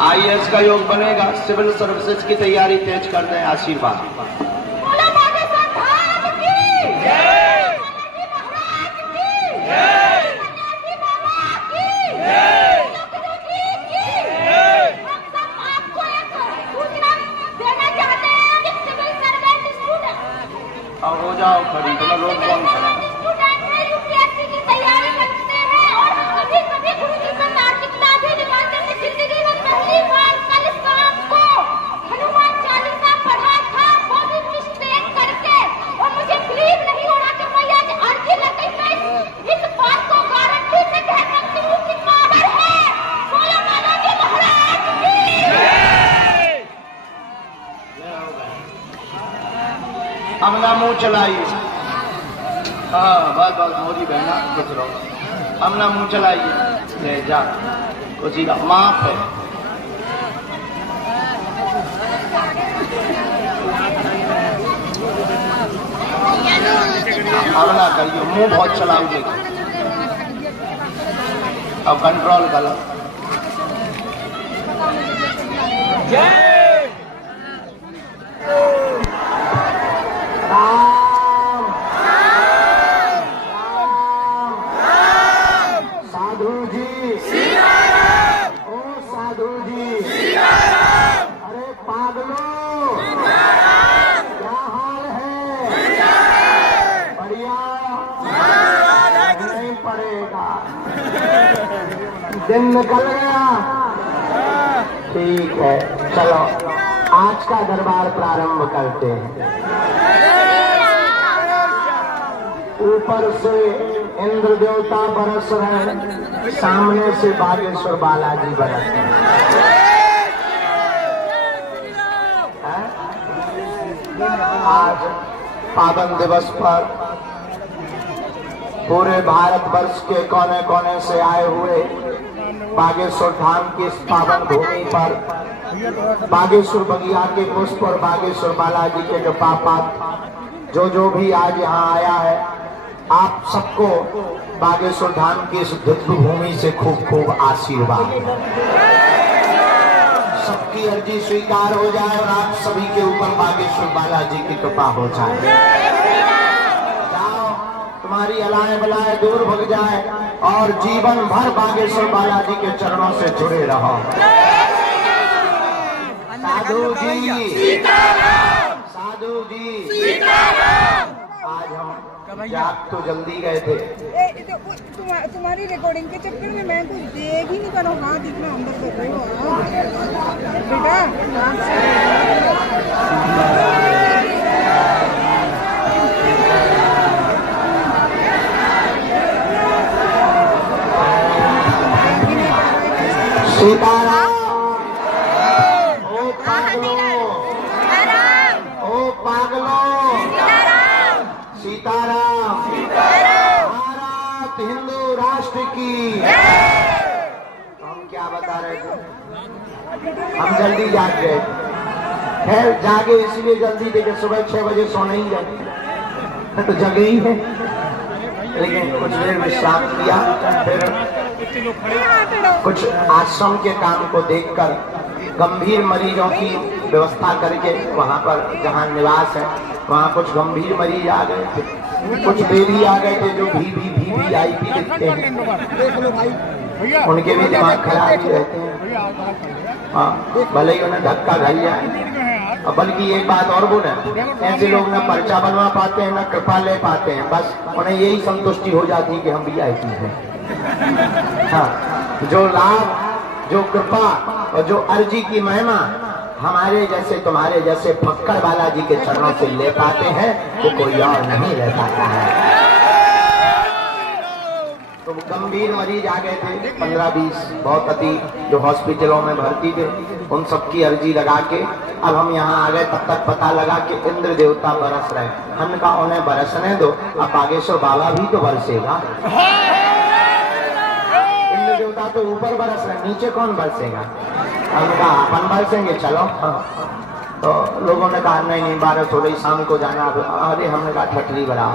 IAS का योग बनेगा, सिविल सर्विसेज की तैयारी तेज कर दें। आशीर्वाद। अब हो जाओ खड़ी, तुम्हें लोग कौन सा हमना मुंह चलाइए। हाँ बस बस मोदी बहना कुछ रहो, हमना मुंह चलाइए। ले जा उसी का माफ है। हमना करिए, मुंह बहुत चलाओगे, अब कंट्रोल करो। साधु जी, ओ साधु जी, अरे पागलों, क्या हाल है? बढ़िया नहीं पड़ेगा, दिन निकल गया। ठीक है, चलो आज का दरबार प्रारंभ करते हैं। ऊपर से इंद्र देवता बरस रहे, सामने से बागेश्वर बालाजी बरस रहे। आज पावन दिवस पर पूरे भारतवर्ष के कोने कोने से आए हुए बागेश्वर धाम की इस पावन भूमि पर बागेश्वर बगिया के पुष्प और बागेश्वर बालाजी के कृपा पात्र जो भी आज यहाँ आया है, आप सबको बागेश्वर धाम की इस दिव्य भूमि से खूब खूब आशीर्वाद। सबकी अर्जी स्वीकार हो जाए और आप सभी के ऊपर बागेश्वर बालाजी की कृपा हो जाए। जाओ, तुम्हारी अलाए बलाए दूर भग जाए और जीवन भर बागेश्वर बालाजी के चरणों से जुड़े रहो। साधु जी, साधु जी, आज हम जाग तो जल्दी गए थे। तुम्हारी रिकॉर्डिंग के चक्कर में मैं कुछ देख ही नहीं कर रहा हूँ। हाथ इतना अंदर कर रही हो बेटा। सीताराम, ओ पागलों, ओ पागलों, सीताराम, भारत हिंदू राष्ट्र की। हम क्या बता रहे थे? हम जल्दी जाग गए। खैर जागे इसलिए जल्दी थे कि सुबह 6 बजे सोने ही जाते तो जगे ही है, लेकिन कुछ देर विश्राम किया, फिर कुछ आश्रम के काम को देखकर गंभीर मरीजों की व्यवस्था करके वहाँ पर जहाँ निवास है वहाँ कुछ गंभीर मरीज आ गए थे, कुछ बेबी आ गए थे जो VVIP दिखते हैं, उनके भी दिमाग खराब ही रहते हैं। हाँ, भले ही उन्हें धक्का घल जाए। बल्कि एक बात और बोले, ऐसे लोग न पर्चा बनवा पाते हैं न कृपा ले पाते हैं, बस उन्हें यही संतुष्टि हो जाती है कि हम VIP हैं। हाँ, जो लाभ, जो कृपा और जो अर्जी की महिमा हमारे जैसे तुम्हारे जैसे फक्कड़ बालाजी के चरणों से ले पाते हैं तो कोई और नहीं ले पाता है। तो गंभीर मरीज आ गए थे 15-20 बहुत अति, जो हॉस्पिटलों में भर्ती थे, उन सबकी अर्जी लगा के अब हम यहाँ आ गए। तब तक पता लगा कि इंद्र देवता बरस रहे। हमने कहा उन्हें बरसने दो, अब बागेश्वर बाबा भी तो बरसेगा। इंद्र देवता तो ऊपर बरस रहे, नीचे कौन बरसेगा? हमने कहा अपन बरसेंगे, चलो। तो लोगों ने कहा नहीं नहीं, 12 थोड़ी शाम को जाना। अरे हमने कहा ठटरी बड़ा,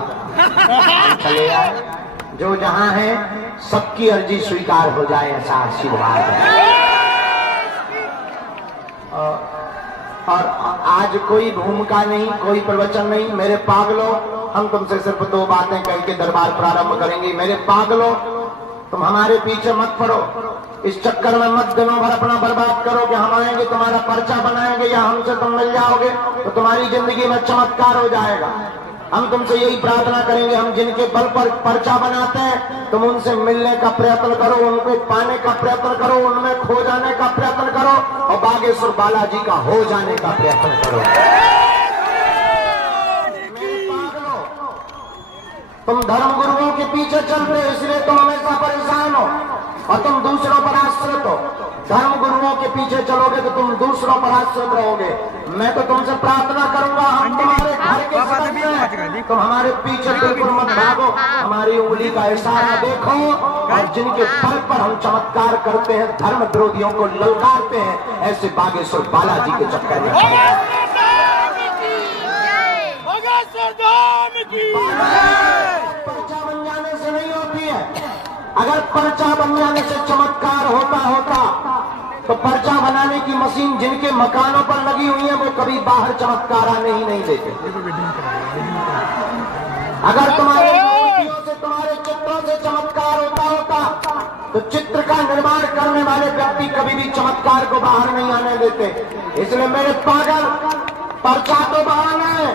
चले आए। जो जहाँ है सबकी अर्जी स्वीकार हो जाए, ऐसा आशीर्वाद है। आज कोई भूमिका नहीं, कोई प्रवचन नहीं। मेरे पागलों, हम तुमसे सिर्फ 2 बातें कह के दरबार प्रारंभ करेंगे। मेरे पागलों, तुम हमारे पीछे मत पड़ो, इस चक्कर में मत दिनों भर अपना बर्बाद करो कि हम आएंगे तुम्हारा पर्चा बनाएंगे या हमसे तुम मिल जाओगे तो तुम्हारी जिंदगी में चमत्कार हो जाएगा। हम तुमसे यही प्रार्थना करेंगे, हम जिनके बल पर पर्चा बनाते हैं तुम उनसे मिलने का प्रयत्न करो, उनको पाने का प्रयत्न करो, उनमें खो जाने का प्रयत्न करो और बागेश्वर बालाजी का हो जाने का प्रयत्न करो। तुम धर्म गुरुओं के पीछे चलते हो इसलिए तुम हमेशा परेशान हो और तुम दूसरों पर आश्रित हो। धर्म गुरुओं के पीछे चलोगे तो तुम दूसरों पर आश्रित रहोगे। मैं तो तुमसे प्रार्थना करूंगा, हम तुम्हारे घर के सदस्य हैं, तुम हमारे पीछे बिल्कुल मत भागो, हमारी उंगली का इशारा देखो और जिनके बल पर हम चमत्कार करते हैं, धर्म विरोधियों को ललकारते हैं, ऐसे बागेश्वर बालाजी के चक्कर में पर्चा बन जाने से नहीं होती है। अगर पर्चा बन जाने से चमत्कार होता तो पर्चा बनाने की मशीन जिनके मकानों पर लगी हुई है वो कभी बाहर चमत्कार आने ही नहीं देते। अगर तुम्हारे मूर्तियों से, तुम्हारे चित्रों से चमत्कार होता तो चित्र का निर्माण करने वाले व्यक्ति कभी भी चमत्कार को बाहर नहीं आने देते। इसलिए मेरे पागल, पर्चा तो बनाना है,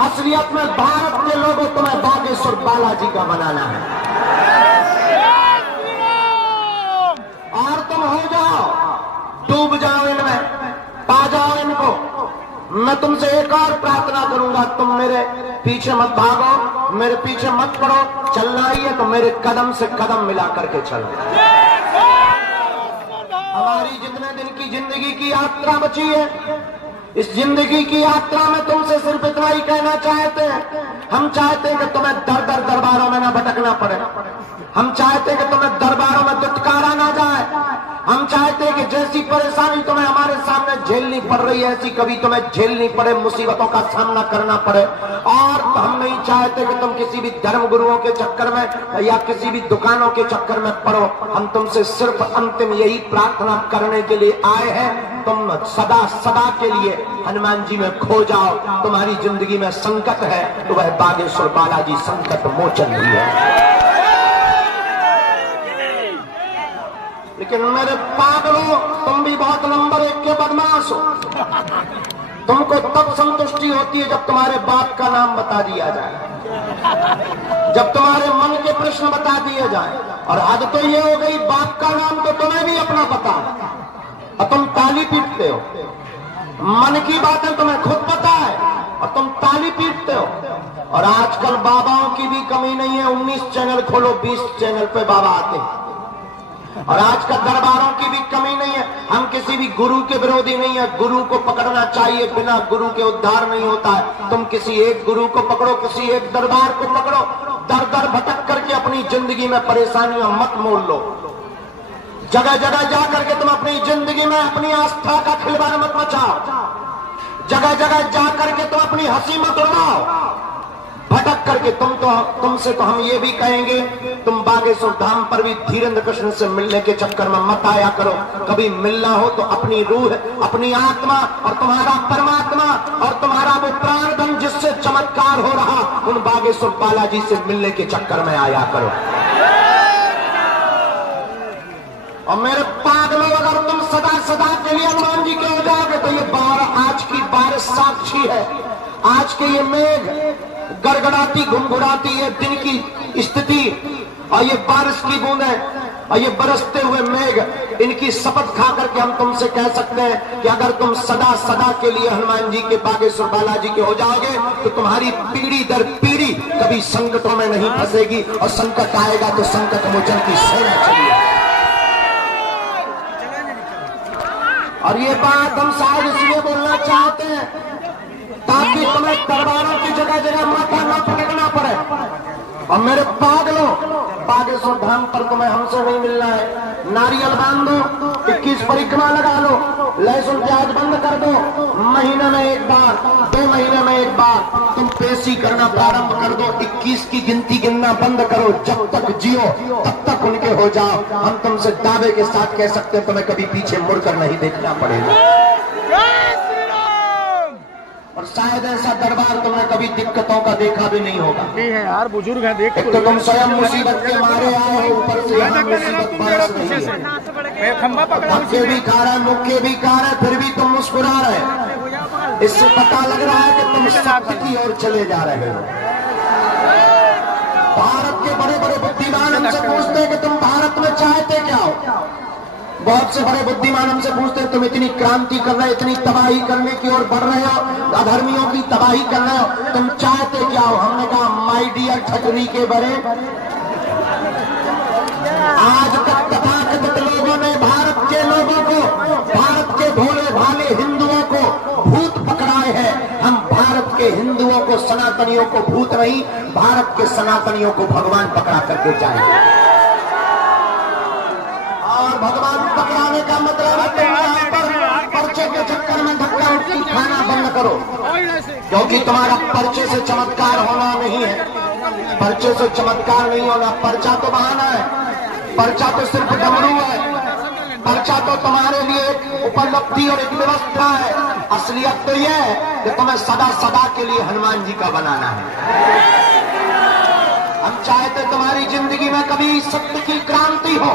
असलियत में भारत के लोगों तुम्हें बागेश्वर बालाजी का बनाना है और तुम हो जाओ, डूब जाओ इनमें, पा जाओ इनको। मैं तुमसे एक और प्रार्थना करूंगा, तुम मेरे पीछे मत भागो, मेरे पीछे मत पड़ो, चलना ही है तो मेरे कदम से कदम मिला करके चलो। हमारी जितने दिन की जिंदगी की यात्रा बची है, इस जिंदगी की यात्रा में तुमसे सिर्फ इतना ही कहना चाहते हैं, हम चाहते हैं कि तुम्हें दर दर दरबारों में ना भटकना पड़े, हम चाहते हैं कि तुम्हें दरबारों में दुत्कारा ना जाए, हम चाहते हैं कि जैसी परेशानी तुम्हें हमारे सामने झेलनी पड़ रही है ऐसी कभी तुम्हें झेलनी पड़े, मुसीबतों का सामना करना पड़े। और हम नहीं चाहते कि तुम किसी भी धर्म गुरुओं के चक्कर में या किसी भी दुकानों के चक्कर में पड़ो। हम तुमसे सिर्फ अंतिम यही प्रार्थना करने के लिए आए हैं, तुम सदा सदा के लिए हनुमान जी में खो जाओ। तुम्हारी जिंदगी में संकट है तो वह बागेश्वर बालाजी संकट मोचन भी है। लेकिन मेरे पागलों, तुम भी बहुत नंबर 1 के बदमाश हो। तुमको तब संतुष्टि होती है जब तुम्हारे बाप का नाम बता दिया जाए, जब तुम्हारे मन के प्रश्न बता दिए जाए। और हद तो ये हो गई, बाप का नाम तो तुम्हें भी अपना पता है और तुम ताली पीटते हो। मन की बातें तुम्हें खुद पता है और तुम ताली पीटते हो। और आजकल बाबाओं की भी कमी नहीं है, 19 चैनल खोलो, 20 चैनल पे बाबा आते हैं। और आजकल दरबारों की भी कमी नहीं है। हम किसी भी गुरु के विरोधी नहीं है, गुरु को पकड़ना चाहिए, बिना गुरु के उद्धार नहीं होता है। तुम किसी एक गुरु को पकड़ो, किसी एक दरबार को पकड़ो, दर दर भटक करके अपनी जिंदगी में परेशानियां मत मोल लो। जगह जगह जा करके तुम अपनी जिंदगी में अपनी आस्था का खिलवाड़ मत मचाओ, जगह जगह जा करके तुम अपनी हंसी मत उड़ाओ। भटक करके तुमसे तो हम ये भी कहेंगे, तुम बागेश्वर धाम पर भी धीरेन्द्र कृष्ण से मिलने के चक्कर में मत आया करो। कभी मिलना हो तो अपनी रूह, अपनी आत्मा और तुम्हारा परमात्मा और तुम्हारा वो प्राणधन जिससे चमत्कार हो रहा, उन बागेश्वर बालाजी से मिलने के चक्कर में आया करो। और मेरे पागलों, अगर तुम सदा सदा के लिए हनुमान जी के हो जाओगे तो ये आज की बारिश साक्षी है। आज के ये मेघ गड़गड़ाती घुमघुराती है दिन की स्थिति और ये बारिश की बूंदें और ये बरसते हुए मेघ, इनकी शपथ खा करके हम तुमसे कह सकते हैं कि अगर तुम सदा सदा के लिए हनुमान जी के बागेश्वर बालाजी के हो जाओगे तो तुम्हारी पीढ़ी दर पीढ़ी कभी संकटों में नहीं फंसेगी और संकट आएगा तो संकट मोचन की सेना चलेगी। और ये बात हम शायद इसलिए बोलना चाहते हैं ताकि तुम्हें दरबारों की जगह जगह माथा न पटकना पड़े। और मेरे पागलों, बागेश्वर धाम पर तुम्हें हमसे नहीं मिलना है। नारियल बांध दो, 21 परिक्रमा लगा लो, लहसुन प्याज बंद कर दो, महीने में एक बार, 2 महीने में एक बार तुम पेशी करना प्रारंभ कर दो। 21 की गिनती गिनना बंद करो, जब तक जियो तब तक उनके हो जाओ। हम तुमसे दावे के साथ कह सकते हैं तुम्हें कभी पीछे मुड़कर नहीं देखना पड़ेगा। और शायद ऐसा दरबार तुमने कभी दिक्कतों का देखा भी नहीं होगा। है यार, बुजुर्ग है, देख एक तो तुम स्वयं मुसीबत के मारे आए हो, ऊपर से यहाँ मुसीबत बरस रही है। खंबा पकड़ा, धक्के भी खा रहे, मुक्के भी खा रहे, फिर भी तुम मुस्कुरा रहे। इससे पता लग रहा है कि तुम सत्य की ओर चले जा रहे हो। भारत के बड़े बड़े बुद्धिमान हमसे पूछते हैं कि तुम भारत में चाहते क्या हो। बहुत से बड़े बुद्धिमान हमसे पूछते हैं तुम इतनी क्रांति कर रहे हो, इतनी तबाही करने की ओर बढ़ रहे हो, अधर्मियों की तबाही कर रहे हो, तुम चाहते क्या हो। हमने कहा माय डियर ठटरी के बड़े, आज तक तथाकथित लोगों ने भारत के लोगों को, भारत के भोले भाले हिंदुओं को भूत पकड़ाए हैं। हम भारत के हिंदुओं को, सनातनियों को भूत नहीं, भारत के सनातनियों को भगवान पकड़ा करके जाएंगे। और भगवान पकड़ाने का मतलब है तुम यहाँ पर पर्चे के चक्कर में धक्का उठकी खाना बंद करो, क्योंकि तुम्हारा पर्चे से चमत्कार होना नहीं है। पर्चे से चमत्कार नहीं होना। पर्चा तो बहाना है, पर्चा तो सिर्फ डमरू है, पर्चा तो तुम्हारे लिए एक उपलब्धि और एक व्यवस्था है। असलियत तो यह है कि तुम्हें सदा सदा के लिए हनुमान जी का बनाना है। हम चाहते तुम्हारी जिंदगी में कभी सत्य की क्रांति हो।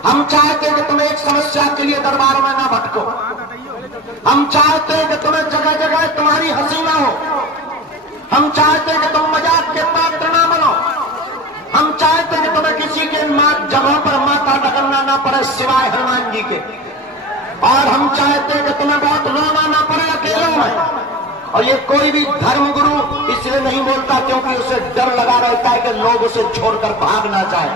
हम चाहते कि तुम एक समस्या के लिए दरबार में ना भटको। हम चाहते कि तुम्हें जगह जगह तुम्हारी हंसी ना हो। हम चाहते कि तुम मजाक के पात्र ना बनो। हम चाहते कि तुम्हें किसी के जगहों पर माथा रगड़ना ना पड़े सिवाय हनुमान जी के। और हम चाहते कि तुम्हें बहुत रोना ना पड़े अकेलों में। और ये कोई भी धर्म गुरु इसलिए नहीं बोलता क्योंकि उसे डर लगा रहता है कि लोग उसे छोड़कर भाग ना जाए।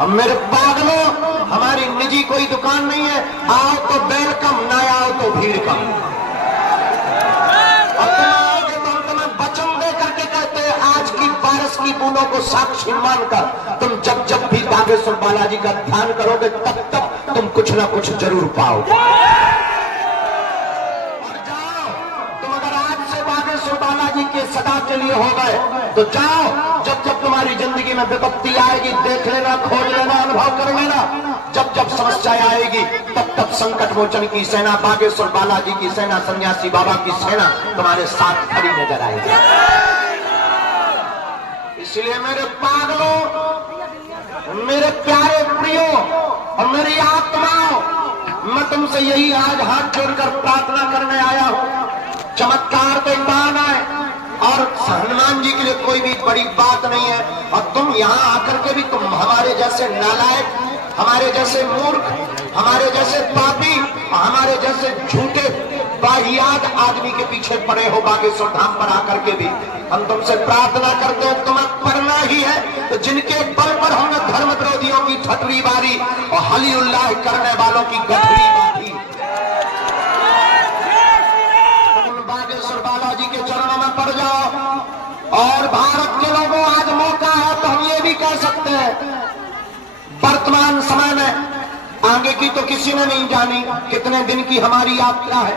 अब मेरे पागलों, हमारी निजी कोई दुकान नहीं है। आओ तो वेलकम, ना आओ तो भीड़ कम। तो हम तुम्हें वचन दे करके कहते हैं, आज की बारिश की बूंदों को साक्षी मानकर तुम जब जब भी बागेश्वर बालाजी का ध्यान करोगे तब तब तुम कुछ ना कुछ जरूर पाओगे। बालाजी के सदा के लिए हो गए तो जाओ। जब जब तुम्हारी जिंदगी में विपत्ति आएगी देख लेना, खोज लेना, अनुभव कर लेना। जब जब समस्या आएगी तब तब संकट मोचन की सेना, बागेश्वर बालाजी की सेना, सन्यासी बाबा की सेना तुम्हारे साथ खड़ी नजर आएगी। इसलिए मेरे पागलों, मेरे प्यारे प्रियो और मेरी आत्माओं, मैं तुमसे यही आज हाथ जोड़कर प्रार्थना करने आया हूं। चमत्कार तो एक बहाना है और हनुमान जी के लिए कोई भी बड़ी बात नहीं है। और तुम यहाँ आकर के भी तुम हमारे जैसे नालायक, हमारे जैसे मूर्ख, हमारे जैसे पापी, हमारे जैसे झूठे बाहियात आदमी के पीछे पड़े हो बागेश्वर धाम पर आकर के भी। हम तुमसे प्रार्थना करते हैं तुम्हें पढ़ना ही है तो जिनके बल पर हमने धर्म विरोधियों की ठटरी बारी और हली उल्लाह करने वालों की गठरी बारी, बागेश्वर बालाजी के चरणों में पड़ जाओ। और भारत के लोगों, आज मौका है तो हम ये भी कह सकते हैं, वर्तमान समय में आगे की तो किसी ने नहीं जानी कितने दिन की हमारी यात्रा है,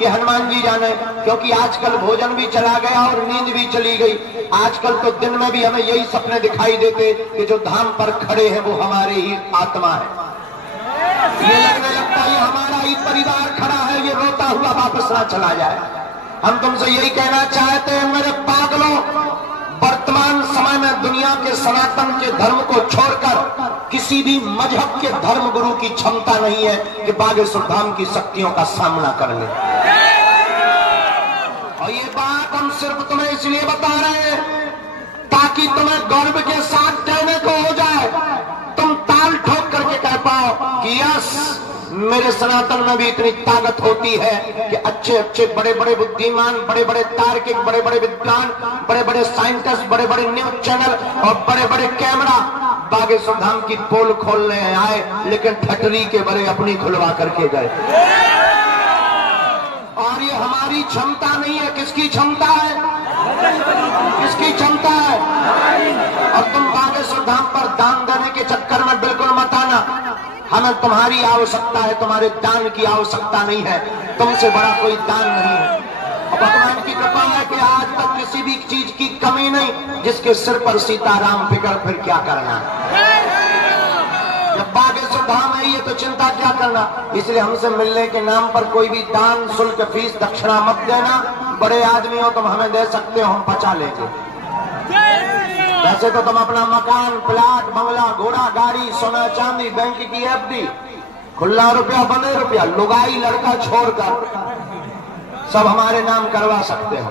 ये हनुमान जी जाने। क्योंकि आजकल भोजन भी चला गया और नींद भी चली गई। आजकल तो दिन में भी हमें यही सपने दिखाई देते कि जो धाम पर खड़े हैं वो हमारे ही आत्मा है। ये लगने लगता है हमारा ही परिवार खड़ा है, ये रोता हुआ वापस ना चला जाए। हम तुमसे यही कहना चाहते हैं मेरे पागलों, वर्तमान समय में दुनिया के सनातन के धर्म को छोड़कर किसी भी मजहब के धर्म गुरु की क्षमता नहीं है कि बागेश्वर धाम की शक्तियों का सामना कर ले। और ये बात हम सिर्फ तुम्हें इसलिए बता रहे हैं ताकि तुम्हें गर्व के साथ कहने को हो जाए, तुम ताल ठोक करके कह पाओ कि यस, मेरे सनातन में भी इतनी ताकत होती है कि अच्छे अच्छे बड़े बड़े बुद्धिमान, बड़े बड़े तार्किक, बड़े बड़े विद्वान, बड़े बड़े साइंटिस्ट, बड़े बड़े न्यूज चैनल और बड़े बड़े कैमरा बागेश्वर धाम की पोल खोलने आए, लेकिन ठटरी के बड़े अपनी खुलवा करके गए। और ये हमारी क्षमता नहीं है। किसकी क्षमता है? किसकी क्षमता है? और तुम बागेश्वर धाम पर दान देने के चक्कर में बिल्कुल मत आना। हमें तुम्हारी आवश्यकता है, तुम्हारे दान की आवश्यकता नहीं है। तुमसे बड़ा कोई दान नहीं है। और भगवान की कृपा है कि आज तक किसी भी चीज की कमी नहीं। जिसके सिर पर सीताराम फिकर, फिर क्या करना। जब बागेश्वर धाम है, ये तो चिंता क्या करना। इसलिए हमसे मिलने के नाम पर कोई भी दान, शुल्क, फीस, दक्षिणा मत देना। बड़े आदमी हो तुम हमें दे सकते हो, हम बचा लेंगे। वैसे तो तुम अपना मकान, प्लाट, बंगला, घोड़ा, गाड़ी, सोना चांदी, बैंक की FD, खुला रुपया, बने रुपया, लुगाई लड़का छोड़कर सब हमारे नाम करवा सकते हो।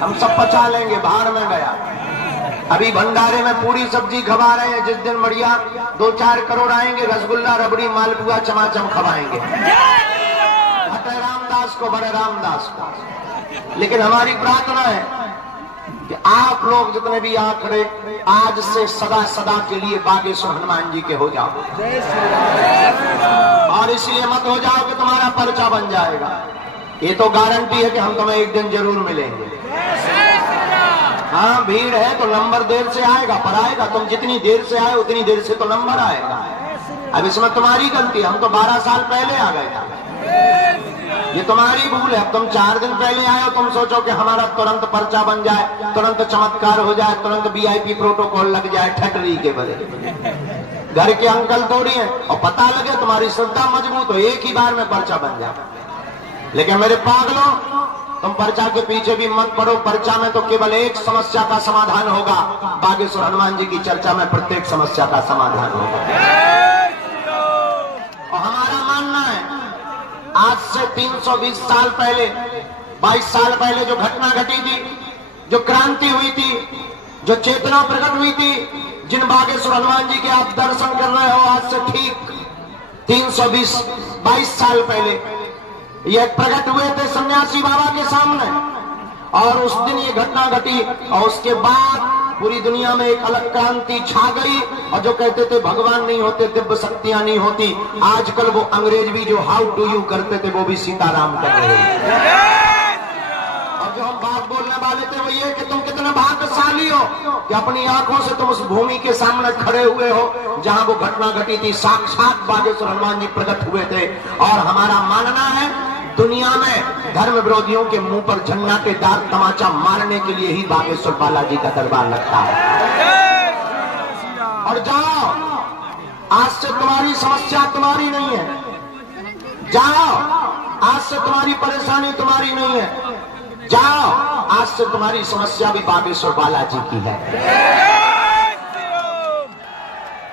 हम सब बचा लेंगे। बाहर में गया, अभी भंडारे में पूरी सब्जी खवा रहे हैं। जिस दिन बढ़िया 2-4 करोड़ आएंगे, रसगुल्ला, रबड़ी, मालपुआ, चमाचम खवाएंगे। हटे रामदास को, बड़े रामदास को। लेकिन हमारी प्रार्थना है कि आप लोग जितने भी आंकड़े आज से सदा सदा के लिए बागेश्वर हनुमान जी के हो जाओ। और इसलिए मत हो जाओ कि तुम्हारा पर्चा बन जाएगा। ये तो गारंटी है कि हम तुम्हें एक दिन जरूर मिलेंगे। हाँ, भीड़ है तो नंबर देर से आएगा, पर आएगा। तुम जितनी देर से आए उतनी देर से तो नंबर आएगा। अब इसमें तुम्हारी गलती, हम तो 12 साल पहले आ गए थे। ये तुम्हारी भूल है। अब तुम 4 दिन पहले आए हो, तुम सोचो कि हमारा तुरंत पर्चा बन जाए, तुरंत चमत्कार हो जाए, तुरंत VIP प्रोटोकॉल लग जाए ठटरी के बदले। घर के अंकल थोड़ी हैं, और पता लगे तुम्हारी श्रद्धा मजबूत हो, एक ही बार में पर्चा बन जाए। लेकिन मेरे पागलों, तुम पर्चा के पीछे भी मत पड़ो। पर्चा में तो केवल एक समस्या का समाधान होगा। बागेश्वर हनुमान जी की चर्चा में प्रत्येक समस्या का समाधान होगा। और हमारा मानना है, आज से 320 साल पहले, 22 साल पहले जो घटना घटी थी, जो क्रांति हुई थी, जो चेतना प्रकट हुई थी, जिन बागेश्वर हनुमान जी के आप दर्शन कर रहे हो, आज से ठीक 22 साल पहले ये प्रकट हुए थे सन्यासी बाबा के सामने। और उस दिन ये घटना घटी, और उसके बाद पूरी दुनिया में एक अलग क्रांति छा गई। और जो कहते थे भगवान नहीं होते, दिव्य शक्तियां नहीं होती, आजकल वो अंग्रेज भी जो हाउ डू यू करते थे, वो भी सीताराम कर रहे हैं। और जो हम बात बोलने वाले थे वो ये कि तुम कितने भाग्यशाली हो कि अपनी आंखों से तुम उस भूमि के सामने खड़े हुए हो जहां वो घटना घटी थी। साक्षात बागेश्वर हनुमान जी प्रकट हुए थे। और हमारा मानना है, दुनिया में धर्म विरोधियों के मुंह पर झन्नाटेदार तमाचा मारने के लिए ही बागेश्वर बालाजी का दरबार लगता है। और जाओ, आज से तुम्हारी समस्या तुम्हारी नहीं है। जाओ, आज से तुम्हारी परेशानी तुम्हारी नहीं है। जाओ, आज से तुम्हारी समस्या भी बागेश्वर बालाजी की है।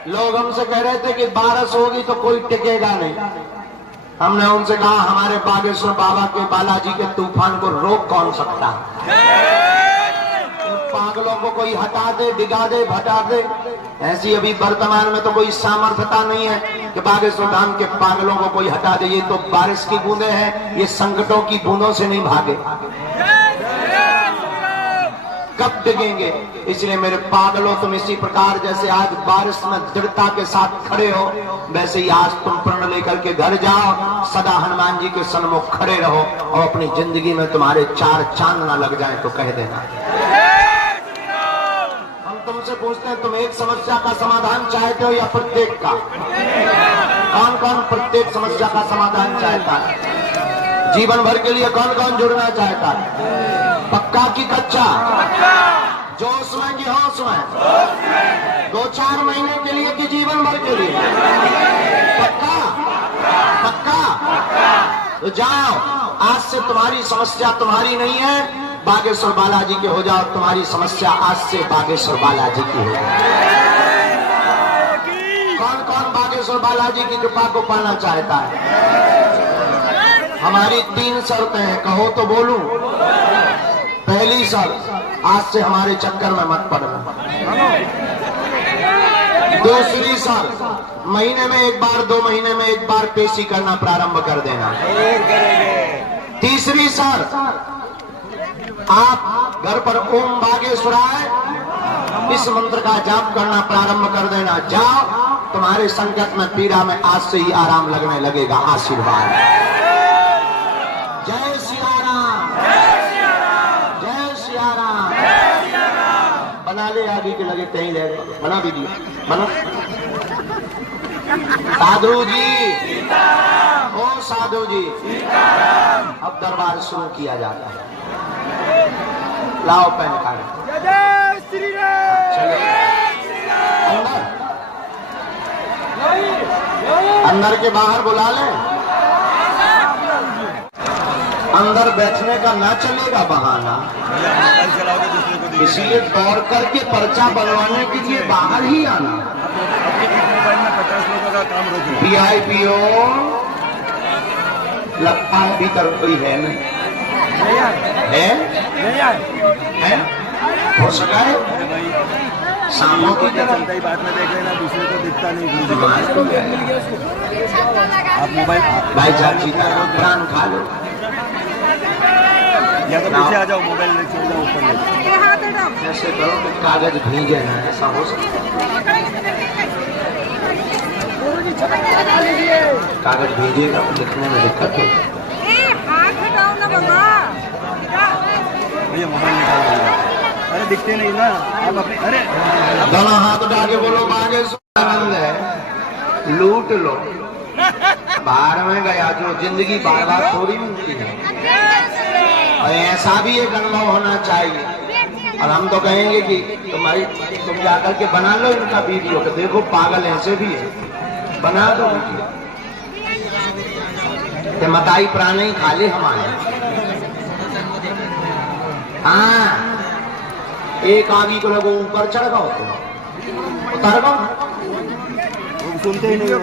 लोग हमसे कह रहे थे कि बारिश होगी तो कोई टिकेगा नहीं। हमने उनसे कहा, हमारे बागेश्वर बाबा के, बालाजी के तूफान को रोक कौन सकता है? पागलों को कोई हटा दे, डिगा दे, भटा दे। ऐसी अभी वर्तमान में तो कोई सामर्थ्यता नहीं है कि बागेश्वर धाम के पागलों को कोई हटा दे। ये तो बारिश की बूंदे हैं, ये संकटों की बूंदों से नहीं भागे। कब डिगेंगे? इसलिए मेरे पागलों, तुम इसी प्रकार जैसे आज बारिश में दृढ़ता के साथ खड़े हो, वैसे ही आज तुम प्रण लेकर के घर जाओ, सदा हनुमान जी के सन्मुख खड़े रहो, और अपनी जिंदगी में तुम्हारे 4 चांद ना लग जाए तो कह देना। हम तुमसे पूछते हैं, तुम एक समस्या का समाधान चाहते हो या प्रत्येक का? कौन कौन प्रत्येक समस्या का समाधान चाहता है? जीवन भर के लिए कौन कौन जुड़ना चाहता है? पक्का की कच्चा? जोश में कि होश में? 2-4 महीने के लिए कि जीवन भर के लिए? पक्का? पक्का? तो जाओ, आज से तुम्हारी समस्या तुम्हारी नहीं है, बागेश्वर बालाजी के हो जाओ। तुम्हारी समस्या आज से बागेश्वर बालाजी की हो जाए। कौन कौन बागेश्वर बालाजी की कृपा को पाना चाहता है? हमारी 3 शर्तें हैं, कहो तो बोलूं। पहली शर्त, आज से हमारे चक्कर में मत पड़ना। दूसरी शर्त, महीने में एक बार, 2 महीने में एक बार पेशी करना प्रारंभ कर देना। तीसरी शर्त, आप घर पर ओम बागेश्वराय इस मंत्र का जाप करना प्रारंभ कर देना। जाओ, तुम्हारे संकट में, पीड़ा में आज से ही आराम लगने लगेगा। आशीर्वाद। जय सिया राम, जय सिया राम। बना ले, आगे के लगे कहीं ले, बना वीडियो बना। साधु जी, ओ साधु जी, अब दरबार शुरू किया जाता है। लाओ पैन कार्ड। जय श्री राम। चलो अंदर। अंदर के बाहर बुला ले, अंदर बैठने का ना चलेगा बहाना, इसलिए दौड़ करके पर्चा बनवाने के लिए बाहर ही आना। VIP लगता है भीतर कोई है नहीं, है? हो सका है शामों की चलता ही बात में देख लेना, दूसरे को दिखता नहीं। आप मोबाइल भाई चाची प्राण खा लो, या तो पीछे आ जाओ, मोबाइल ले चल जाओ ऊपर ले। ये हाथ हटाओ। ऐसे करो कि कागज भीगे ना, ऐसा हो सकता है। कागज भीगेगा तो लिखने में दिक्कत होगी। ए हाथ हटाओ ना बाबा। भैया मोबाइल निकाल दो। अरे दिखते नहीं ना आप अपने, अरे दोनों हाथ उठा के बोलो बागेश्वर आनंद है, लूट लो। बाहर में गया जो जिंदगी बार बार थोड़ी मिलती है, और ऐसा भी एक अनुभव होना चाहिए। और हम तो कहेंगे कि तुम जाकर के बना लो इनका वीडियो, तो देखो पागल ऐसे भी है, बना दो वीडियो, मताई प्राण ही खाली हमारे। हाँ, एक आगी को लगो ऊपर चढ़ गो तो उतर गो, सुनते ही नहीं हो,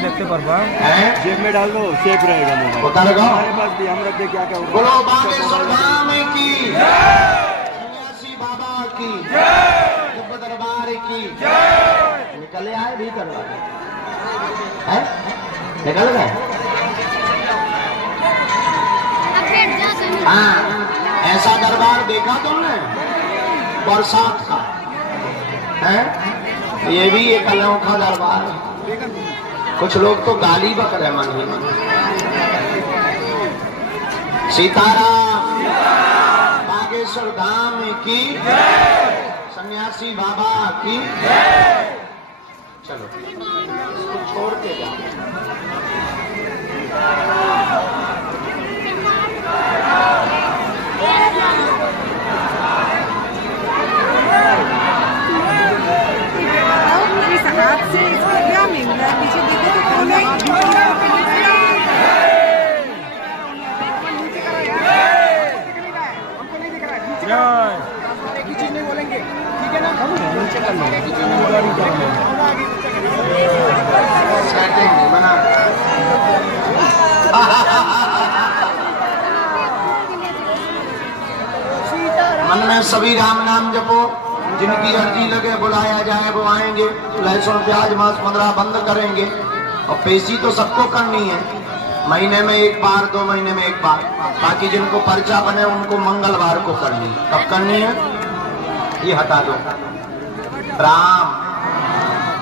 देखते पर जेब में डाल दो, सेफ रहेगा मोबाइल। उतर गो, हमारे पास भी हम रख दे, क्या क्या बोलो बागेश्वर धाम की, सन्यासी बाबा की, दिव्य दरबार की। निकले आए भीतर है, निकल गए। हाँ, ऐसा दरबार देखा तुमने बरसात का है? ये भी एक अनोखा दरबार है। कुछ लोग तो गाली बक रहे मन ही मन। सीताराम, बागेश्वर धाम की, सन्यासी बाबा की। चलो इसको छोड़ के जाओ। इस हाथ से इसको क्या मिल रहा है? पीछे देखो तो कौन है? हमको नहीं दिख रहा है, नीचे का एक ही चीज नहीं बोलेंगे, ठीक है ना? नीचे का सेटिंग नहीं बना। मन में सभी राम नाम जपो, जिनकी अर्जी लगे बुलाया जाए वो आएंगे। लहसुन प्याज मांस 15 बंद करेंगे, और पेशी तो सबको करनी है, महीने में एक बार, 2 महीने में एक बार। बाकी जिनको पर्चा बने उनको मंगलवार को करनी है। कब करनी है ये हटा दो। राम,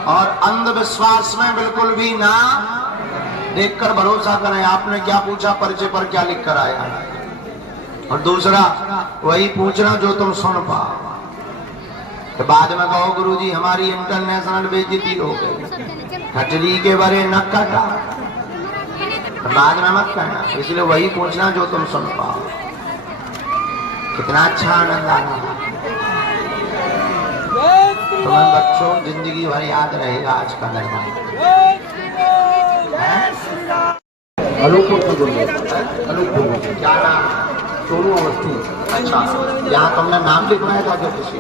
और अंधविश्वास में बिल्कुल भी ना देखकर भरोसा करें। आपने क्या पूछा, पर्चे पर क्या लिख कर आया, और दूसरा वही पूछना जो तुम सुन पाओ। तो बाद में कहो गुरुजी हमारी इंटरनेशनल बेइज्जती हो गई, खटरी के बरे न कटा। बाद में मत कहना, इसलिए वही पूछना जो तुम सुन पाओ। कितना अच्छा आनंद आना तुम्हें बच्चों, जिंदगी भर याद रहेगा आज का दरबार। अनूपपुर क्या नाम? सोनू अवस्थी। अच्छा, यहाँ तुमने नाम लिखवाया था क्या किसी?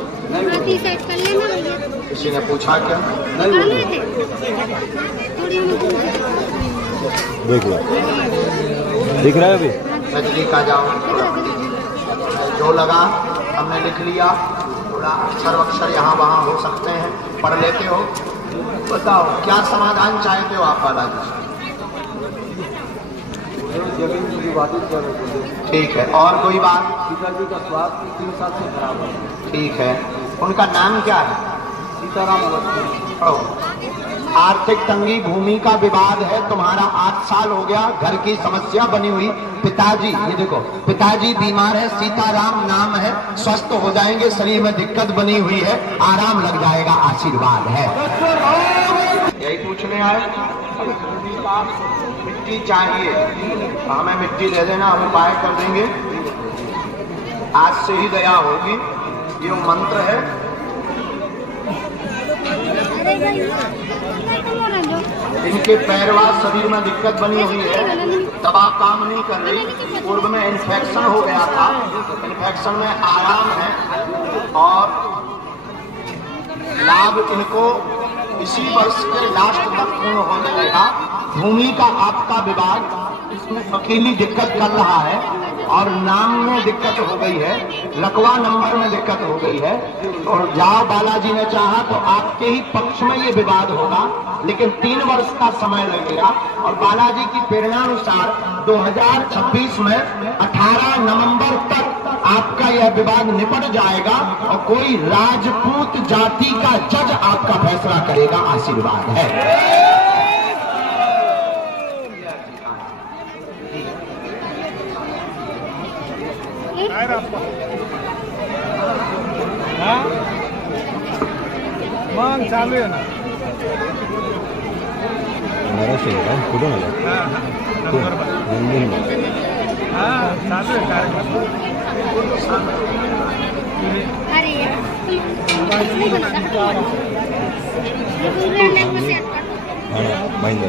किसी ने पूछा क्या? देख लो, दिख रहा है अभी। सजली का जाओ, जो लगा हमने लिख लिया। थोड़ा अक्षर वक्षर यहाँ वहाँ हो सकते हैं, पढ़ लेते हो। बताओ क्या समाधान चाहते हो आप बालाजी? जमीन की विवादित जगह, ठीक है, और कोई बात? पिताजी का स्वास्थ्य 3 साल से खराब है। ठीक है, उनका नाम क्या है? सीताराम अवस्थी। आर्थिक तंगी, भूमि का विवाद है, तुम्हारा 8 साल हो गया, घर की समस्या बनी हुई। पिताजी, ये देखो, पिताजी बीमार है, सीताराम नाम है, स्वस्थ हो जाएंगे। शरीर में दिक्कत बनी हुई है, आराम लग जाएगा, आशीर्वाद है। यही पूछने आए। मिट्टी चाहिए, हमें मिट्टी दे देना, हम उपाय कर देंगे। आज से ही दया होगी, ये मंत्र है। इनके पैरवा शरीर में दिक्कत बनी हुई है, दवा काम नहीं कर रही, पूर्व में इन्फेक्शन हो गया था, इन्फेक्शन में आराम है और लाभ इनको इसी वर्ष के लास्ट तक पूर्ण हो जाएगा। भूमि का आपका विवाद इसमें वकीली दिक्कत कर रहा है और नाम में दिक्कत हो गई है, लकवा नंबर में दिक्कत हो गई है और जाओ बालाजी ने चाहा तो आपके ही पक्ष में ये विवाद होगा, लेकिन 3 वर्ष का समय लगेगा और बालाजी की प्रेरणानुसार 2026 में 18 नवंबर तक आपका यह विवाद निपट जाएगा और कोई राजपूत जाति का जज आपका फैसला करेगा। आशीर्वाद है। मग चालू आहे ना महाराष्ट्र कुठून आला चालू आहे कार्यक्रम महिंद्र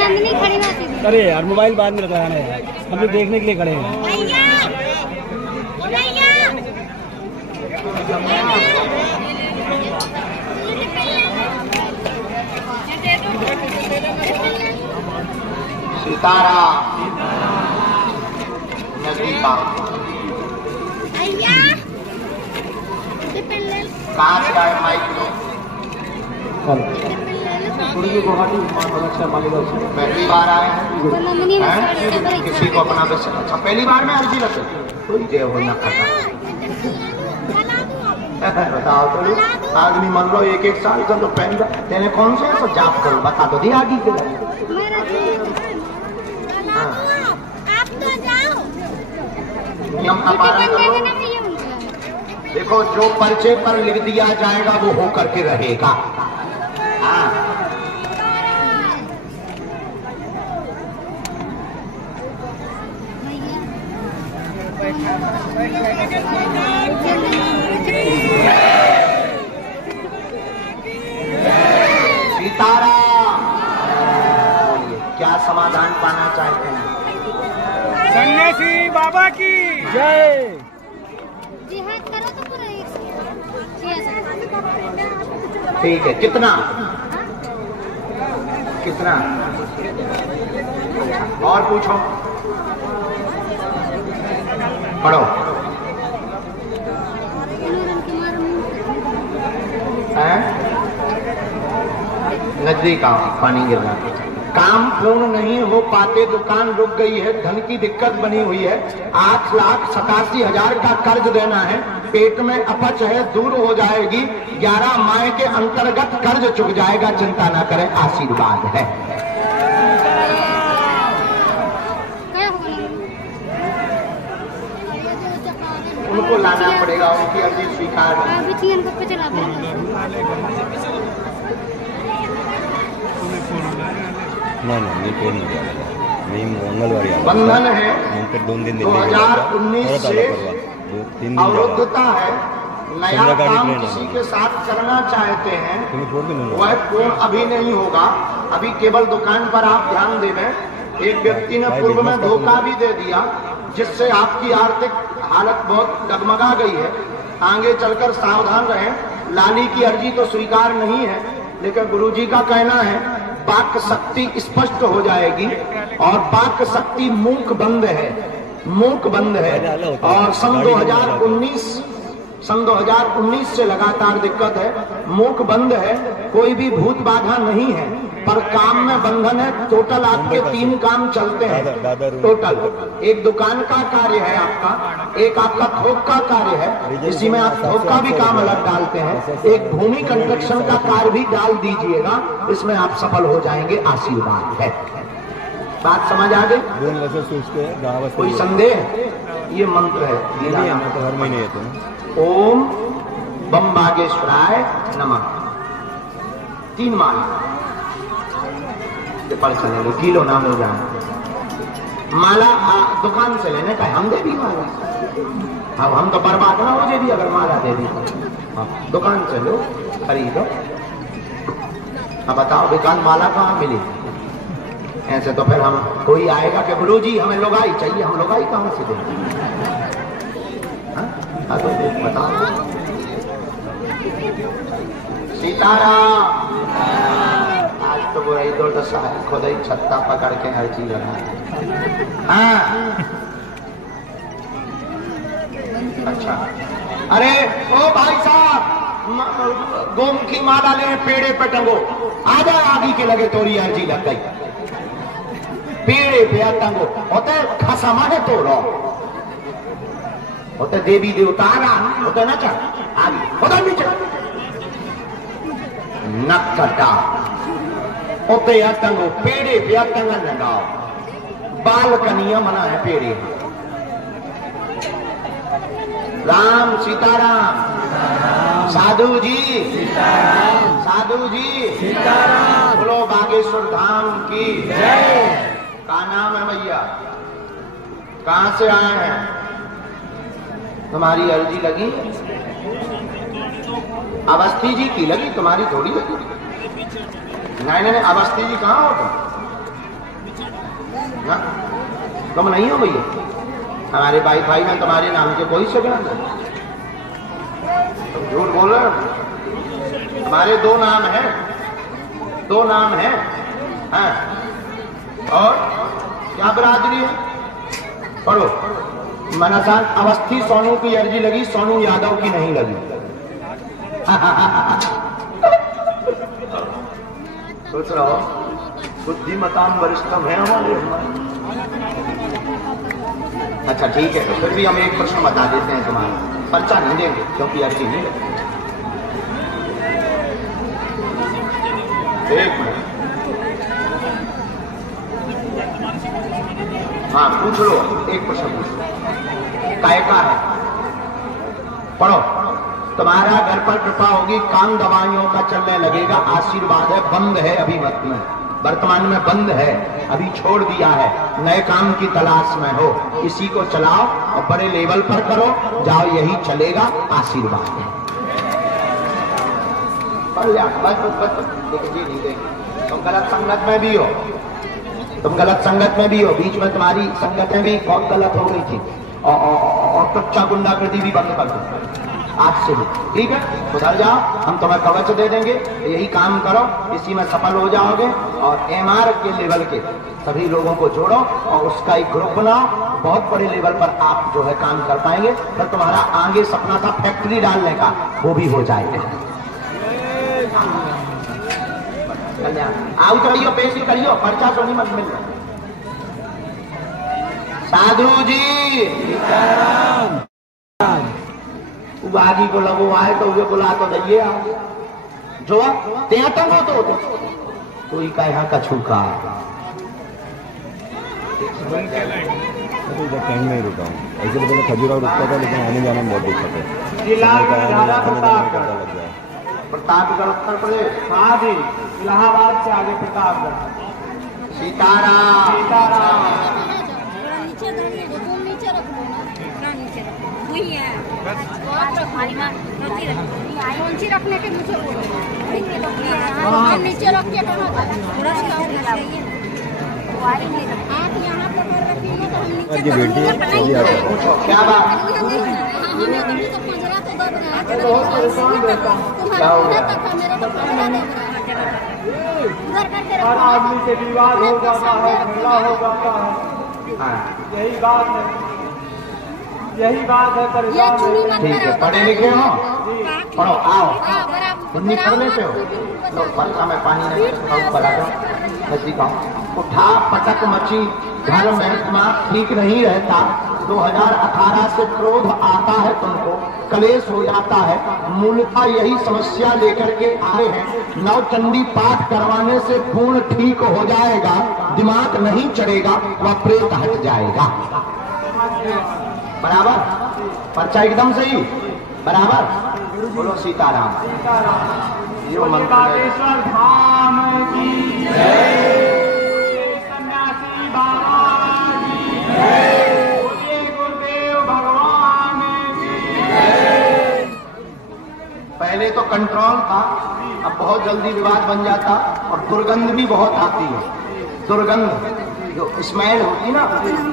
नंदिनी खड़ी होती थी। अरे यार मोबाइल बाद में लगाना है, हम लोग देखने के लिए खड़े हैं। सीताराम नजदीक कहाँ से आए माइक लो? पहली बार आए हैं? किसी को अपना विषय अच्छा पहली बार में अर्जी रखे कोई जय हो ना खाता बताओ तो आदमी मान लो 1-1 साल का तो पहन तेने कौन से तो जाप करो बता दो दी आगे के नियम का पालन करो। देखो जो पर्चे पर लिख दिया जाएगा वो हो करके रहेगा। हाँ सीताराम क्या समाधान पाना चाहते हैं? सन्यासी बाबा की जय। जिहाद करो तो पूरा 100। ठीक है कितना कितना और पूछो पढ़ो नजदीक आओ पानी गिरना काम पूर्ण नहीं हो पाते दुकान रुक गई है धन की दिक्कत बनी हुई है 8,87,000 का कर्ज देना है पेट में अपच है दूर हो जाएगी 11 माह के अंतर्गत कर्ज चुक जाएगा चिंता ना करें आशीर्वाद है। उनको लाना पड़ेगा उनकी अर्जी स्वीकार मी फोन मी मंगळवारी बंधन है नंतर 2 दिन 2019 से अवरुद्धता है नया काम किसी के साथ करना चाहते हैं वह पूर्ण अभी नहीं होगा अभी केवल दुकान पर आप ध्यान दें एक व्यक्ति ने पूर्व में धोखा भी दे दिया जिससे आपकी आर्थिक हालत बहुत डगमगा गई है आगे चलकर सावधान रहें लाली की अर्जी तो स्वीकार नहीं है लेकिन गुरुजी का कहना है वाक शक्ति स्पष्ट हो जाएगी और वाक शक्ति मूक बंद है और सन 2019 से लगातार दिक्कत है मूक बंद है कोई भी भूत बाधा नहीं है पर काम में बंधन है टोटल आपके 3 काम चलते हैं टोटल एक दुकान का कार्य है आपका एक आपका थोक का कार्य है इसी में आप थोक का भी काम अलग डालते हैं एक भूमि कंस्ट्रक्शन का कार्य भी डाल दीजिएगा इसमें आप सफल हो जाएंगे आशीर्वाद है बात समझ आ गई कोई संदेह ये मंत्र है हर महीने येतो ओम बम बागेश्वराय नमः 3 माला पर चलेंगे, किलो ना मिल जाए माला दुकान से लेने का, हम दे दी माला। अब हम तो बर्बाद ना हो जाए अगर माला दे दी। दुकान से लो, खरीदो। अब बताओ दुकान माला कहाँ मिली? ऐसे तो फिर हम कोई आएगा कि गुरुजी हमें लोगाई चाहिए, हम लोगाई कहाँ से दें? तो बताओ। सीताराम। आज तो बुराई दो दशा है, खुद ही छत्ता पकड़ के हर चीज लगा। हाँ अच्छा, अरे ओ भाई साहब, गोमुखी माला ले, पेड़े पे टंगो। आजा आगे के लगे तोरी अर्जी लग गई, पेड़े पे टंगो। होते खसमा है तोड़ो, होते देवी देवता होते ना चल आगे, होता नीचे नक कटा होते टंगो, पेड़े पे टंगन लगाओ। बाल कनिया मना है पेड़े। राम सीताराम। साधु जी सीताराम, साधु जी सीताराम। बोलो बागेश्वर धाम की जय। का नाम है भैया? कहां से आए हैं? तुम्हारी अर्जी लगी? अवस्थी जी की लगी, तुम्हारी थोड़ी लगी। नहीं नहीं, अवस्थी जी कहाँ हो तुम नहीं हो भैया? हमारे भाई में तुम्हारे नाम के कोई सगा नहीं। तुम झूठ बोल रहे हो। हमारे 2 नाम हैं, 2 नाम हैं। हाँ। और क्या बरादरी है? पढ़ो। मनासान अवस्थी सोनू की अर्जी लगी, सोनू यादव की नहीं लगी। सोच रहा हो बुद्धिमताम वरिष्ठम है हमारे। अच्छा ठीक है, तो फिर भी हम एक प्रश्न बता देते हैं, तुम्हारा पर्चा नहीं देंगे क्योंकि अर्जी नहीं लगी। एक मिनट, हाँ पूछ लो, एक प्रश्न पूछ लो। काय का है? पढ़ो। तुम्हारा घर पर कृपा होगी, काम दवाइयों का चलने लगेगा, आशीर्वाद है। बंद है अभी मत में, वर्तमान में बंद है, अभी छोड़ दिया है। नए काम की तलाश में हो, इसी को चलाओ और बड़े लेवल पर करो, जाओ, यही चलेगा। आशीर्वाद है। तुम गलत संगत में भी हो, तुम गलत संगत में भी हो। बीच में तुम्हारी संगतें भी बहुत गलत हो गई थी, और कच्चा गुंडागर्दी भी बंद कर दो आज से भी, ठीक है? उधर जाओ, हम तुम्हें कवच दे देंगे, यही काम करो, इसी में सफल हो जाओगे। और MR के लेवल के सभी लोगों को जोड़ो और उसका एक ग्रुप बनाओ, बहुत बड़े लेवल पर आप जो है काम कर पाएंगे। फिर तुम्हारा आगे सपना था फैक्ट्री डालने का, वो भी हो जाएगा। आओ करियो, पेश करियो, पर्चा तो नहीं मत मिल रहा। साधु जी बागी को लगो आए तो उसे बुला तो दइए जो ते टंगो तो कोई का यहाँ कछू का कैंट में ही रुका हूँ। ऐसे तो पहले खजूराहो रुकता था, लेकिन आने जाने में बहुत दिक्कत है। प्रतापगढ़ उत्तर प्रदेश। हाँ जी, इलाहाबाद से आगे प्रतापगढ़। सीताराम सीताराम। नीचे धरिए, तुम नीचे रख दो ना, इतना नीचे रखो। वही है बहुत हमारी माँ कौन सी रखने के नीचे बोलो, नीचे रख के कहाँ थोड़ा सा आप यहाँ पर रखेंगे तो हम नीचे क्या बात? हमें तो पंजरा तो दब रहा है, तुम्हारा तक मेरा तो पंजरा दब रहा है। उधर करके हर आदमी से विवाद हो जाता है, झगड़ा हो जाता है। यही बात है, यही बात है। ठीक है, पढ़े लिखे हो, पढ़ो, आओ। हिंदी पढ़ने से हो तो पर्चा में पानी नहीं बड़ा नजदीक आओ। उठा पटक मची घर में दिमाग ठीक नहीं रहता। 2018 से क्रोध आता है तुमको, कलेश हो जाता है। मूलतः यही समस्या लेकर के आए हैं। नवचंडी पाठ करवाने से पूर्ण ठीक हो जाएगा, दिमाग नहीं चढ़ेगा, वह प्रेत हट जाएगा। बराबर? पर्चा एकदम सही, बराबर? बोलो सीताराम। यो मंत्र ले। काटेश्वर धाम की जय, सन्यासी बाबा की जय, बोलिए गुरुदेव भगवान की जय। पहले तो कंट्रोल था, अब बहुत जल्दी विवाद बन जाता और दुर्गंध भी बहुत आती है। दुर्गंध जो स्मेल होती ना,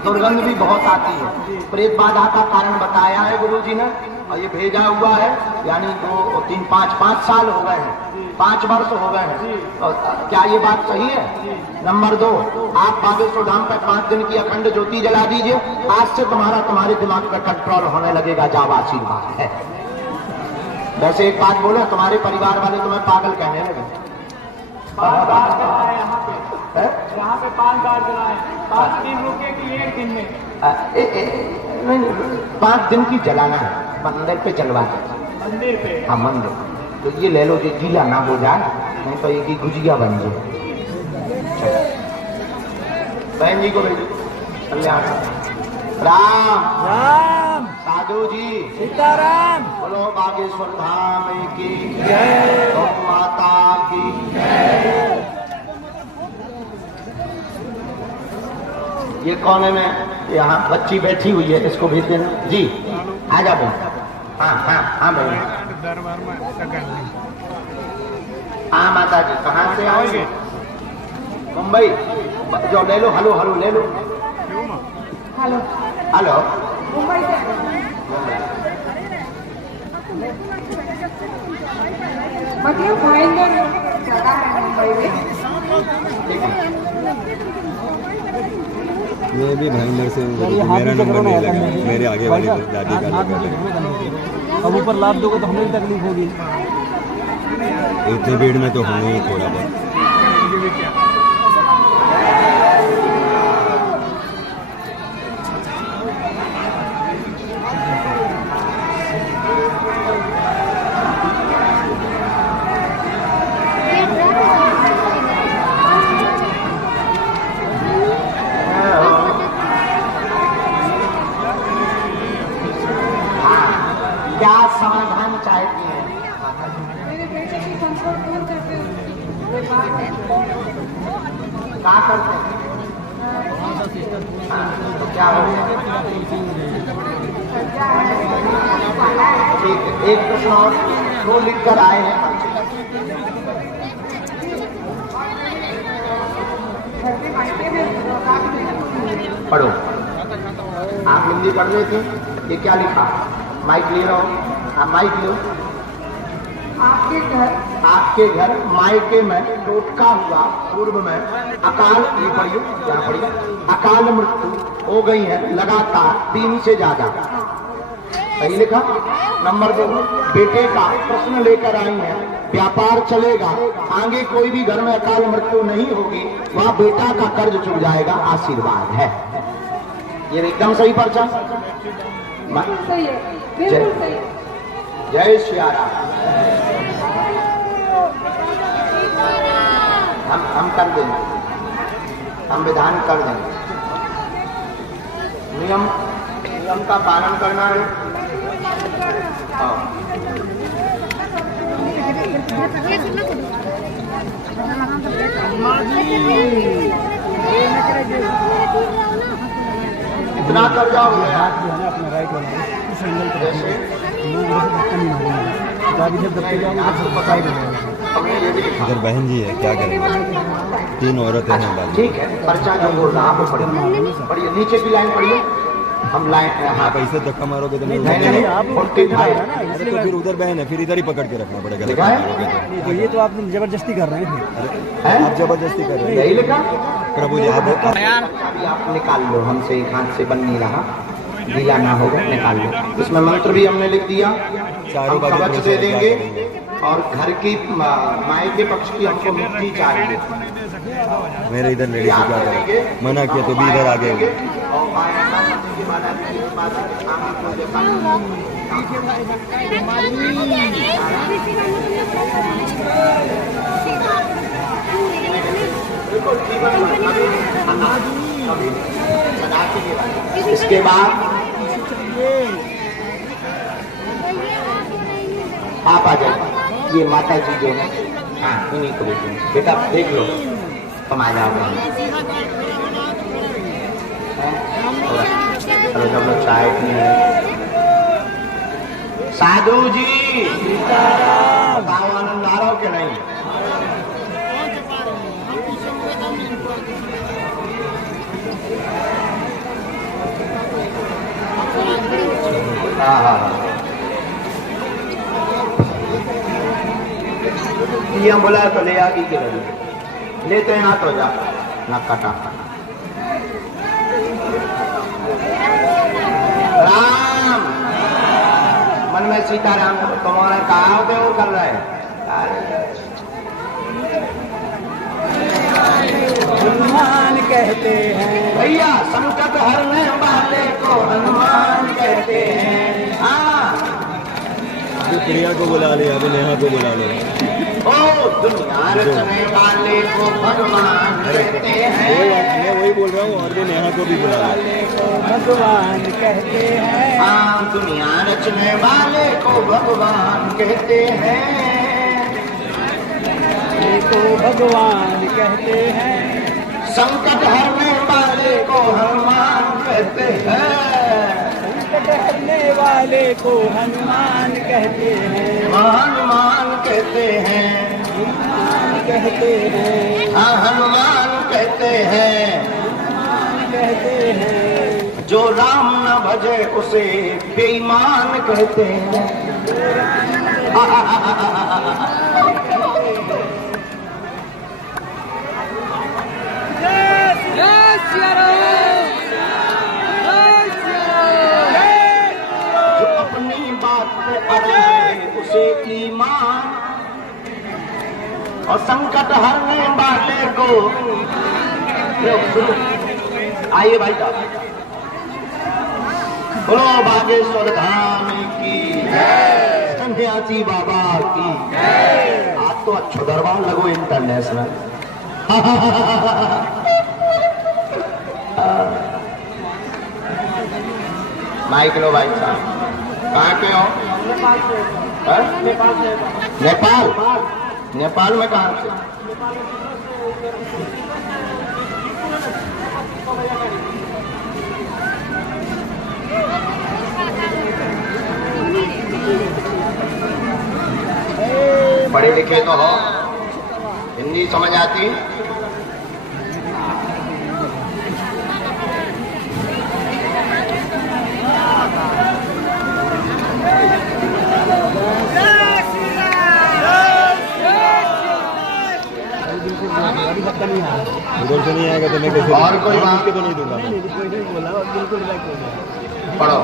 दुर्गंध भी बहुत आती है। प्रेत बाधा का कारण बताया है गुरुजी ने, और ये भेजा हुआ है, यानी 2, 3, 5 साल हो गए हैं, 5 वर्ष हो गए हैं। और क्या ये बात सही है? नंबर 2, आप बागेश्वर धाम पर 5 दिन की अखंड ज्योति जला दीजिए, आज से तुम्हारे दिमाग पर कंट्रोल होने लगेगा। जाओ, आशीर्वाद है। वैसे एक बात बोलो, तुम्हारे परिवार वाले तुम्हें पागल कहने लगे। 5 बार जलाए यहाँ पे 5 बार जलाए। 5 दिन रुके कि 1 दिन में? नहीं, 5 दिन की जलाना है, मंदिर पे जलवा दो। मंदिर पे? हाँ, मंदिर। तो ये ले लो, जो गीला ना हो जाए, नहीं तो एक ही गुजिया बन जाए। बहन जी को भेजो। कल्याण राम राम, साधु जी सीताराम, बोलो बागेश्वर धाम की जय, गौ माता की जय। ये कोने में यहाँ बच्ची बैठी हुई है, इसको भेज देना जी। आ जा बहन। हाँ बहन। हाँ माता जी, कहाँ से आओगे? मुंबई। जो ले लो, हलो ले लो। हेलो हेलो, मुंबई से मतलब भयंकर जगह है मुंबई में। ये भी भाईंदर से मेरा नंबर नहीं लगा, मेरे आगे वाली दादी का लगा। अब ऊपर लाभ दोगे तो हमें भी तकलीफ होगी। इतनी भीड़ में तो होंगे ही थोड़ा बहुत। क्या समाधान चाहती है? मेरे बेटे की संपर्क कौन करते हैं? क्या करते हैं? तो क्या हो गया? ठीक है, एक प्रश्न और, 2 लिख कर आए हैं। पढ़ो। आप हिंदी पढ़ रहे थे, ये क्या लिखा? माइक ले रहा हूँ, आप माइक लो। आपके घर मायके में टोटका हुआ, पूर्व में अकाल, ये पढ़िए, यहाँ पढ़िए, अकाल मृत्यु हो गई है लगातार 3 से ज्यादा। सही लिखा। नंबर 2, बेटे का प्रश्न लेकर आई है, व्यापार चलेगा, आगे कोई भी घर में अकाल मृत्यु नहीं होगी, वहाँ बेटा का कर्ज चुक जाएगा, आशीर्वाद है। ये एकदम सही पर्चा। सही है, बिल्कुल सही है। जय श्री राम। हम कर देंगे, हम विधान कर देंगे। नियम का पालन करना है। इतना कर्जा हो गया। इधर बहन जी है, क्या करेंगे? 3 औरतें हैं बाजू। ठीक है, पर्चा जो बोल रहा आप पढ़िए, नीचे की लाइन पढ़िए। हम लाइन, आप ऐसे धक्का मारोगे तो नहीं, आप अरे तो फिर उधर बहन है, फिर इधर ही पकड़ के रखना पड़ेगा। तो ये तो आप जबरदस्ती कर रहे हैं। आप जबरदस्ती कर रहे हैं। यही लिखा प्रभु जी, आप आप निकाल लो, हमसे एक हाथ से बन नहीं रहा, गीला ना होगा, निकाल लो। इसमें मंत्र भी हमने लिख दिया, चारों हम कवच दे देंगे, और घर की माए के पक्ष की हमको मुक्ति चाहिए। मेरे इधर लेडीज क्या करेंगे? मना किया तो भी इधर आ गए। इसके बाद आप आ जाए। ये माता जी जो है हाँ इन्हीं को देखेंगे। बेटा देख लो तुम आ जाओगे। चलो जब लोग चाय पिए। साधु जी बताओ आनंद आ रहा हो कि नहीं? हाँ हाँ हाँ हम बोला तो ले आ के लेते हैं हाथ हो जा ना काटा। राम मन में सीताराम तुम्हारा कहा होते वो कर रहे हैं। हनुमान कहते हैं भैया संकट हरने वाले को हनुमान कहते हैं। हाँ अभी प्रिया को बुला लिया, अभी नेहा को बुला लो। ओ दुनिया रचने वाले को भगवान कहते हैं। मैं वही बोल रहा हूँ, और भी नेहा को भी बुला लो। भगवान कहते हैं। हाँ दुनिया रचने वाले को भगवान कहते हैं। को भगवान कहते हैं। संकट हरने वाले को हनुमान कहते हैं। संकट हरने वाले को हनुमान कहते हैं। हनुमान कहते हैं। हनुमान कहते हैं। हाँ हनुमान कहते हैं। हनुमान कहते हैं। जो राम न भजे उसे बेईमान कहते हैं। जो अपनी बात पे अड़े उसे ईमान, और संकट हरने वाले को। आइए भाई साहब, बोलो बागेश्वर धाम की जय, सन्यासी बाबा की जय। आज तो अच्छो दरबार लगो इंटरनेशनल। माइक लो भाई साहब। कहाँ के हो? नेपाल। नेपाल में कहाँ से? पढ़े लिखे तो हो, हिंदी समझ आती? उधर से नहीं आएगा तो मैं कैसे? और कोई बात तो नहीं दूंगा। पढ़ो।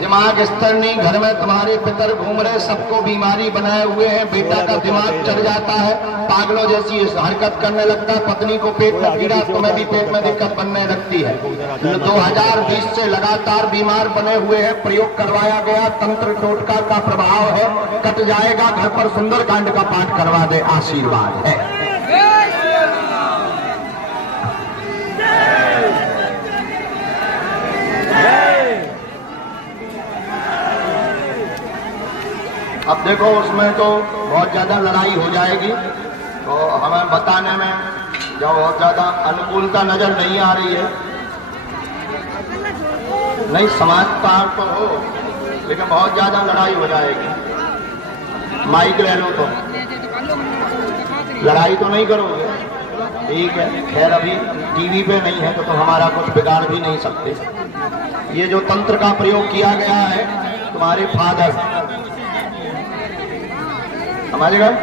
दिमाग स्तर नहीं, घर में तुम्हारे पितर घूम रहे, सबको बीमारी बनाए हुए हैं। बेटा का दिमाग चढ़ जाता है, पागलों जैसी हरकत करने लगता है। पत्नी को पेट में पीड़ा, तुम्हें भी पेट में दिक्कत बनने लगती है। 2020 से लगातार बीमार बने हुए हैं। प्रयोग करवाया गया, तंत्र टोटका का प्रभाव है, कट जाएगा। घर पर सुंदरकांड का पाठ करवा दे, आशीर्वाद है। अब देखो उसमें तो बहुत ज्यादा लड़ाई हो जाएगी, तो हमें बताने में जब बहुत ज्यादा अनुकूलता नजर नहीं आ रही है। नहीं समझदार तो हो, लेकिन बहुत ज्यादा लड़ाई हो जाएगी। माइक ले लो तो लड़ाई तो नहीं करोगे, ठीक है। खैर अभी टीवी पे नहीं है तो हमारा कुछ बिगाड़ भी नहीं सकते। ये जो तंत्र का प्रयोग किया गया है, तुम्हारे फादर समझ गए?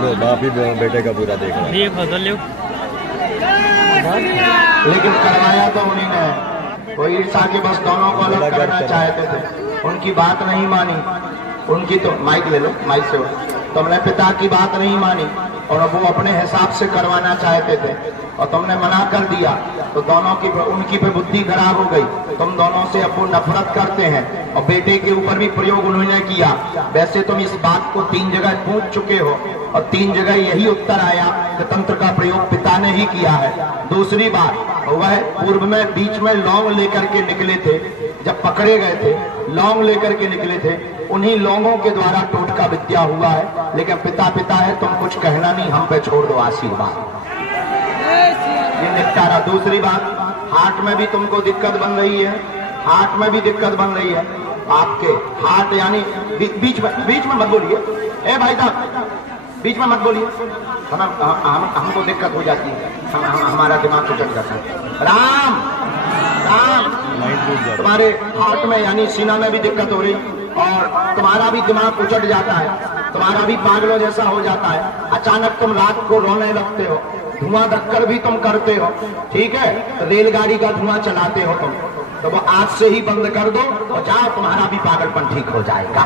लो बाप ही बेटे का पूरा देख रहा है। लेकिन करवाया तो उन्हीं ने। कोई ईर्षा के बस दोनों को अलग करना चाहते थे, उनकी बात नहीं मानी। उनकी तो माइक ले लो, माइक से तुमने पिता की बात नहीं मानी और वो अपने हिसाब से करवाना चाहते थे और तुमने मना कर दिया, तो दोनों की उनकी पे बुद्धि खराब हो गई। तुम दोनों से अब वो नफरत करते हैं और बेटे के ऊपर भी प्रयोग उन्होंने किया। वैसे तुम इस बात को 3 जगह पूछ चुके हो और 3 जगह यही उत्तर आया कि तंत्र का प्रयोग पिता ने ही किया है। दूसरी बात, वह पूर्व में बीच में लौंग लेकर के निकले थे, जब पकड़े गए थे लौंग लेकर के निकले थे, उन्हीं लौंगों के द्वारा टोटका विद्या हुआ है। लेकिन पिता पिता है, तुम कुछ कहना नहीं, हम पे छोड़ दो आशीर्वाद। ये निपटारा। दूसरी बात, हार्ट में भी तुमको दिक्कत बन रही है, हार्ट में भी दिक्कत बन रही है आपके। हार्ट यानी बीच में मत बोलिए, ए भाई साहब बीच में मत बोलिए, हमको दिक्कत हो जाती है, हमारा दिमाग उचट जाता है। राम राम, तुम्हारे हार्ट में यानी सीना में भी दिक्कत हो रही और तुम्हारा भी दिमाग उचट जाता है, तुम्हारा भी पागलों जैसा हो जाता है। अचानक तुम रात को रोने लगते हो, धुआं धक्कर भी तुम करते हो, ठीक है, रेलगाड़ी का धुआं चलाते हो तुम, तो वो आज से ही बंद कर दो और जाओ, तुम्हारा भी पागलपन ठीक हो जाएगा।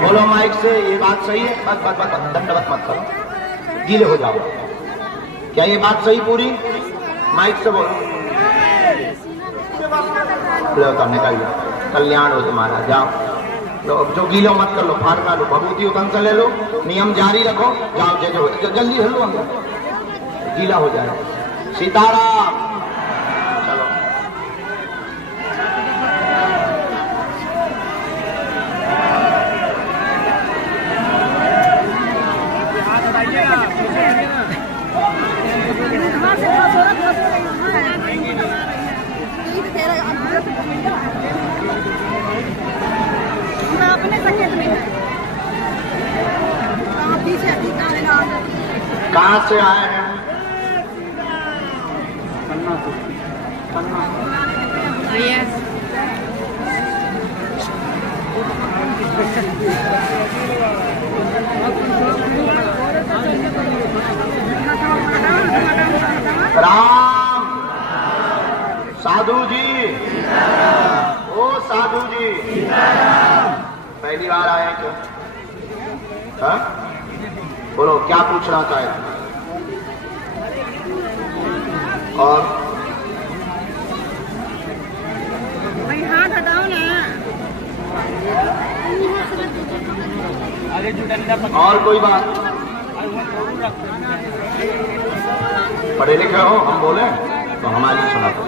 बोलो माइक से, ये बात सही है? बस बस बस, दंडवत मत करो, गीले हो जाओ। क्या ये बात सही पूरी? माइक से बोलो। लो तब निकल जाओ, कल्याण हो तुम्हारा, जाओ। जो गीलो मत कर लो, फाड़ना लो, भभूति उतन से ले लो, नियम जारी रखो, जाओ जल्दी हिलो अंदर, गीला हो जाए। सीताराम। चलो कहाँ से आए हैं? राम। साधु जी, ओ साधु जी, पहली बार आए क्या? हाँ? बोलो क्या पूछना चाहे? और भाई हाथ हटाओ ना। और कोई बात? पढ़े लिखे हो, हम बोले तो हमारी सुना दो।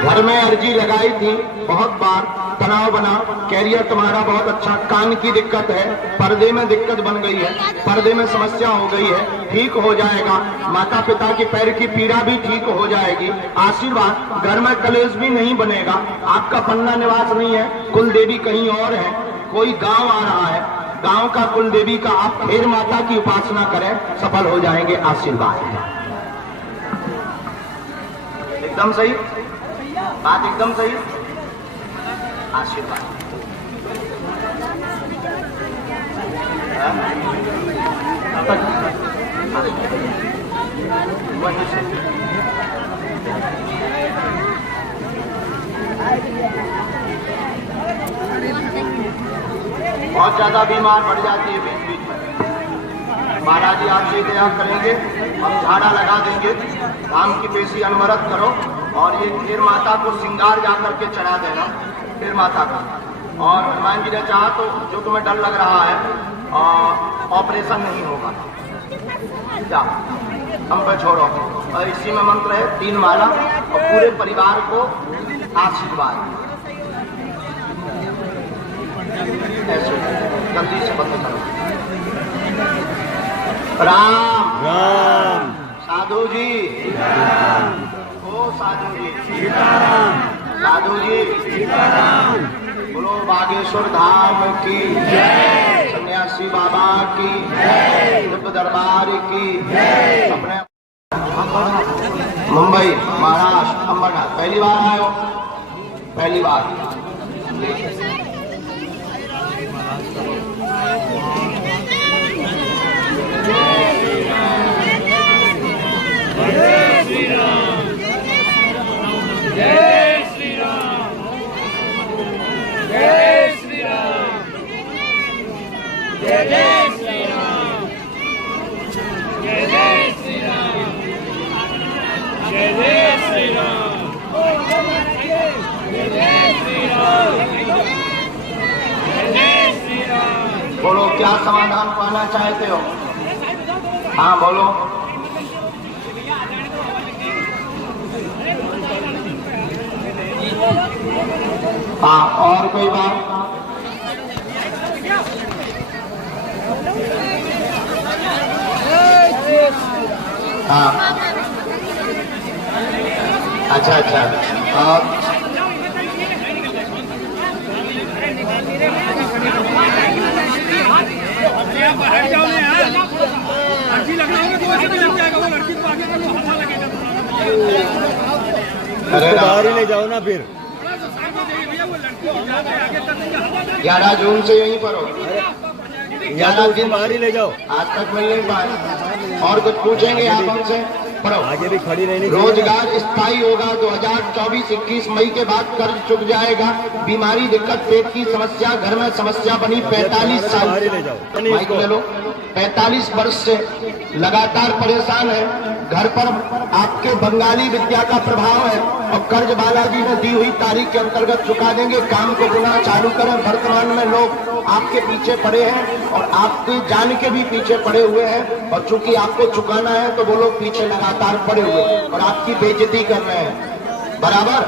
घर में अर्जी लगाई थी बहुत बार, तनाव बना, कैरियर तुम्हारा बहुत अच्छा, कान की दिक्कत है, पर्दे में दिक्कत बन गई है, पर्दे में समस्या हो गई है, ठीक हो जाएगा। माता पिता की पैर की पीड़ा भी ठीक हो जाएगी, आशीर्वाद। घर में कलेश भी नहीं बनेगा, आपका पन्ना निवास नहीं है, कुल देवी कहीं और है, कोई गांव आ रहा है, गांव का कुल देवी का आप खेर माता की उपासना करें, सफल हो जाएंगे, आशीर्वाद है। एकदम सही बात, एकदम सही, आशीर्वाद। बहुत ज्यादा बीमार पड़ जाती है बीच बीच में। महाराज जी आपसे दया करेंगे, हम झाड़ा लगा देंगे, धाम की पेशी अनवरत करो और ये फिर माता को श्रृंगार जाकर के चढ़ा देना, फिर माता का। और हनुमान जी ने चाहा तो जो तुम्हें डर लग रहा है ऑपरेशन नहीं होगा, जा हम पे छोड़ो। और इसी में मंत्र है 3 माला और पूरे परिवार को आशीर्वाद। ऐसे जल्दी से बंद करो। राम राम। साधु जी, ओ साधु जी, साधु जी, बोलो बागेश्वर धाम की जय, सन्यासी बाबा की जय, दिव्य दरबार की जय। अपने मुंबई, महाराष्ट्र, अंबरनाथ पहली बार आए हो? पहली बार। बोलो क्या समाधान पाना चाहते हो? हाँ बोलो। हाँ और कोई बात? हाँ अच्छा अच्छा और अरे बाहर ही ले जाओ ना फिर। 11 जून से यहीं पर हो। 11 दिन बाहर ही ले जाओ। आज तक मिल नहीं पाए और कुछ पूछेंगे आप हमसे? पढ़ो। आगे भी खड़ी रहनी। रोजगार स्थायी होगा। 2024-21 मई के बाद कर्ज चुक जाएगा। बीमारी, दिक्कत, पेट की समस्या, घर में समस्या बनी 45 साल। बाहर ही ले जाओ। माइक ले लो। 45 वर्ष से लगातार परेशान है। घर पर आपके बंगाली विद्या का प्रभाव है और कर्ज बालाजी ने दी हुई तारीख के अंतर्गत चुका देंगे। काम को पुनः चालू करें। वर्तमान में लोग आपके पीछे पड़े हैं और आपके जान के भी पीछे पड़े हुए हैं और चूंकि आपको चुकाना है तो वो लोग पीछे लगातार पड़े हुए और आपकी बेइज्जती कर रहे हैं। बराबर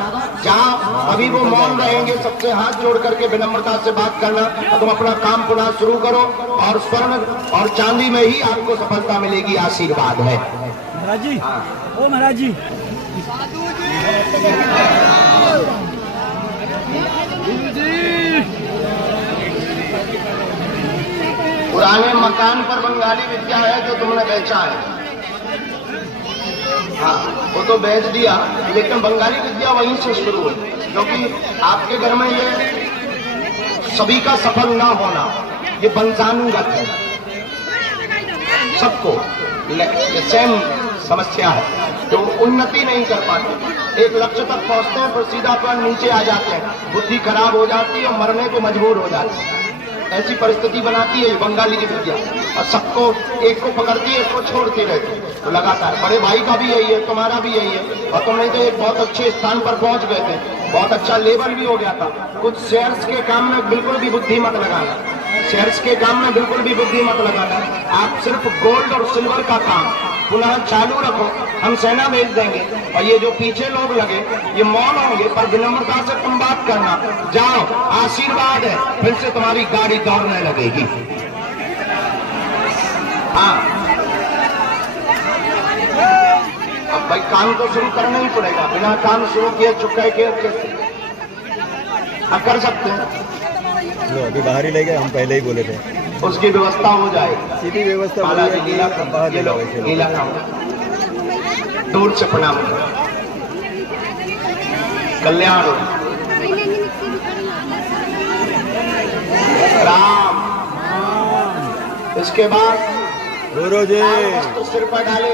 जहाँ अभी वो मौन रहेंगे, सबसे हाथ जोड़ करके विनम्रता से बात करना। तुम अपना काम पुनः शुरू करो और स्वर्ण और चांदी में ही आपको सफलता मिलेगी। आशीर्वाद है महाराज जी। ओ महाराज जी, पुराने मकान पर बंगाली विद्या है जो तुमने बेचा है। हाँ वो तो बेच दिया, लेकिन बंगाली विद्या वहीं से शुरू हुई, क्योंकि आपके घर में ये सभी का सफल ना होना ये वंशानुगत है। सबको सेम समस्या है, तो उन्नति नहीं कर पाते। एक लक्ष्य तक पहुंचते हैं पर सीधा पर नीचे आ जाते हैं, बुद्धि खराब हो जाती है और मरने को मजबूर हो जाते हैं। ऐसी परिस्थिति बनाती है बंगाली की विद्या और सबको एक को पकड़ती है, एक को छोड़ती रहती है। तो लगातार बड़े भाई का भी यही है, तुम्हारा भी यही है और तुम नहीं तो एक बहुत अच्छे स्थान पर पहुंच गए थे, बहुत अच्छा लेवल भी हो गया था। कुछ शेयर्स के काम में बिल्कुल भी बुद्धि मत लगाना, शेयर्स के काम में बिल्कुल भी बुद्धि मत लगाना। आप सिर्फ गोल्ड और सिल्वर का काम पुनः चालू रखो, हम सेना भेज देंगे और ये जो पीछे लोग लगे ये मौन होंगे पर विनम्रता से तुम बात करना। जाओ, आशीर्वाद है, फिर से तुम्हारी गाड़ी दौड़ने लगेगी। हाँ अब भाई काम तो शुरू करना ही पड़ेगा, बिना काम शुरू किए चुकाए के कर सकते हैं। लो अभी बाहर ही ले गए, हम पहले ही बोले थे। उसकी व्यवस्था हो जाएगी, सीधी व्यवस्था बालाजी गीला बाहर ये लो, गीला खाओ, दूर से प्रणाम, कल्याण हो। राम। इसके बाद गुरु जी तो सिर पर डाले।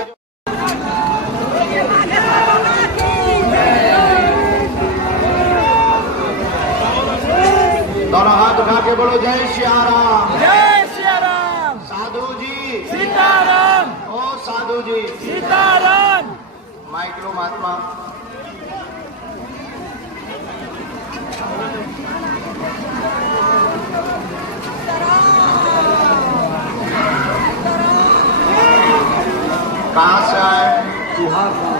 दोनों हाथ उठा के बोलो जय श्री राम। जय श्री राम। साधु जी सीताराम। ओ साधु जी सीताराम। माइक लो महात्मा। कहाँ से आए? बिहार का।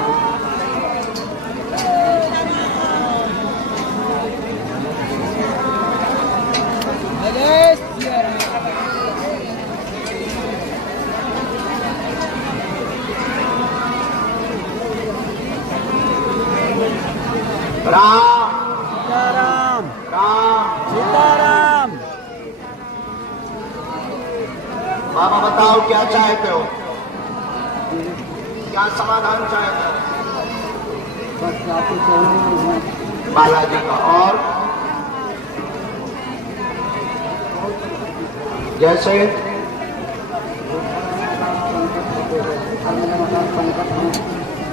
राम सीताराम। राम। सीताराम। बाबा बताओ क्या चाहते हो, क्या समाधान चाहते हो? बालाजी का। और जैसे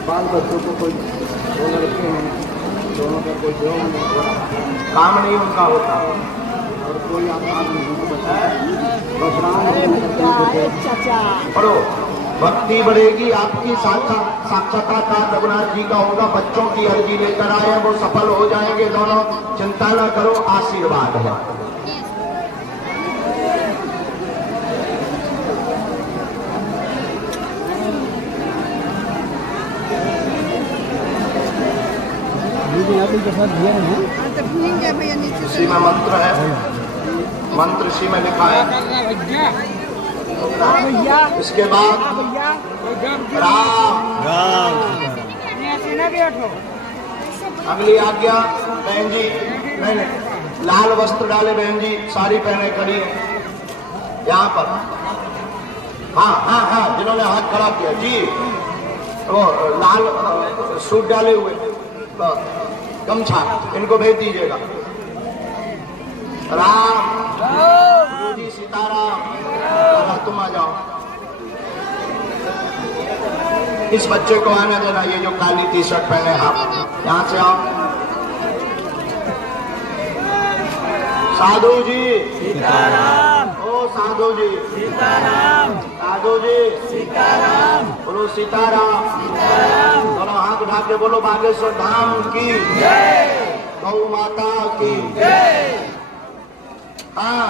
बाल बच्चों को कोई दो लड़के हैं, दोनों का कोई देव नहीं हो रहा, काम नहीं उनका होता और कोई आकार नहीं उनको बस राम। पढ़ो, भक्ति बढ़ेगी, आपकी साक्षात्कार रघुनाथ जी का होगा। बच्चों की अर्जी लेकर आए वो सफल हो जाएंगे दोनों, चिंता न करो, आशीर्वाद है। इसी में मंत्र है, मंत्र इसी में लिखा है। इसके बाद राम राम अगली आज्ञा बहन जी, नहीं लाल वस्त्र डाले बहन जी, साड़ी पहने खड़ी है यहाँ पर। हाँ हाँ हाँ, जिन्होंने हाथ खड़ा किया जी, वो लाल सूट डाले हुए गमछा, इनको भेज दीजिएगा। राम गुरु जी सीताराम, तुम आ जाओ। इस बच्चे को आने देना, ये जो काली टी शर्ट पहने, आप यहाँ से आओ। साधु जी सीताराम, ओ साधु जी सीताराम, साधु जी सीताराम, बोलो सीताराम सीताराम। दोनों हाथ उठा के बोलो बागेश्वर धाम की जय, गौ माता की जय। हाँ,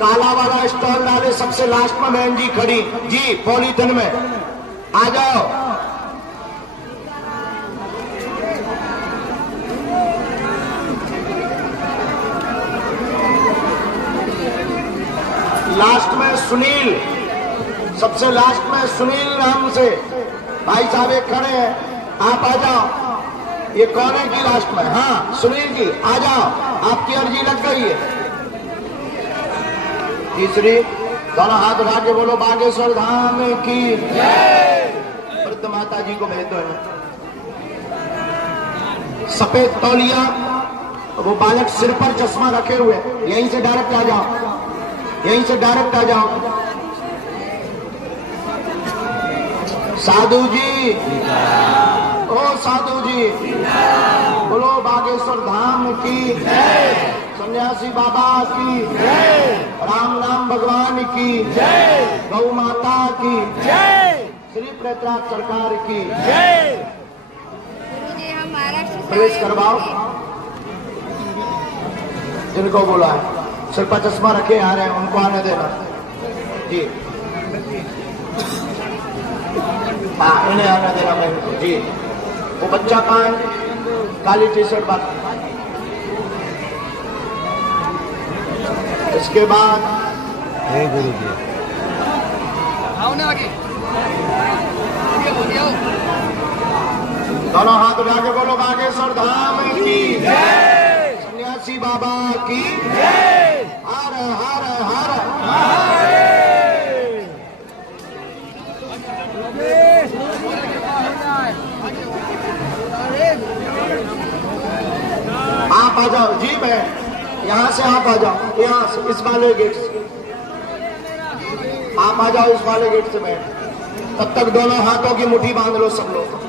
काला वाला स्टॉल डाले सबसे लास्ट में बहन जी खड़ी जी, पॉलीथिन में आ जाओ। लास्ट में सुनील, सबसे लास्ट में सुनील नाम से भाई साहब एक खड़े हैं, आप आ जाओ। ये कौन है की लास्ट में? हाँ सुनील जी आ जाओ, आपकी अर्जी लग गई है। तीसरी, दोनों हाथ उठा के बोलो बागेश्वर धाम की जय। वृद्ध माता जी को भेज दो। सफेद तौलिया, वो बालक सिर पर चश्मा रखे हुए, यहीं से डायरेक्ट आ जाओ, यहीं से डायरेक्ट आ जाओ। साधु जी, ओ साधु जी, बोलो बागेश्वर धाम की जय, सन्यासी बाबा की जय, राम नाम भगवान की जय, गौ माता की जय, श्री प्रताप सरकार की जय। गुरुजी हम महाराष्ट्र से प्रवेश करवाओ जिनको बोला है, सिर पर चश्मा रखे आ रहे हैं, उनको आने देना जी। हाँ इन्हें आने देना मैं जी। वो बच्चा कहाँ है? काली टी शर्ट बात। इसके बाद हे गुरु जी, दोनों हाथ उठा के बोलो बागेश्वर धाम की जय, सन्यासी बाबा की जय, हर हर हर आप आ जाओ जी। मैं यहाँ से आप आ जाओ, यहाँ से इस वाले गेट से आप आ जाओ, इस वाले गेट से। मैं तब तक दोनों हाथों की मुट्ठी बांध लो सब लोग।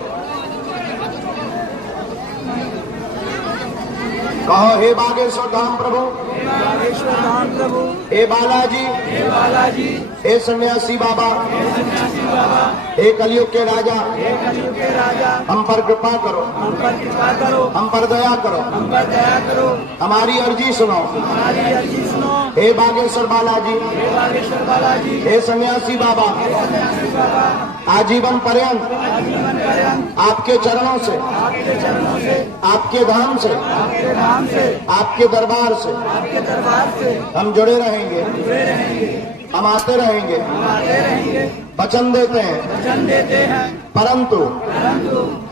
कहो हे बागेश्वर धाम प्रभु, हे बागेश्वर धाम प्रभु, हे बालाजी, हे बालाजी, हे सन्यासी बाबा, हे सन्यासी बाबा, हे कलयुग के राजा, हे कलयुग के राजा, हम पर कृपा करो, हम पर कृपा करो, हम पर दया करो, हम पर दया करो, हमारी अर्जी सुनो, हमारी अर्जी सुनो। हे बागेश्वर बालाजी, हे बागेश्वर बालाजी, हे सन्यासी बाबा, हे सन्यासी बाबा, आजीवन पर्यंत, आजीवन पर्यंत आपके चरणों से, आपके चरणों से, आपके धाम से, आपके धाम से, आपके दरबार से, आपके दरबार से हम जुड़े रहेंगे, जुड़े रहेंगे, हम आते रहेंगे, आते रहेंगे, वचन देते हैं, वचन देते हैं। परंतु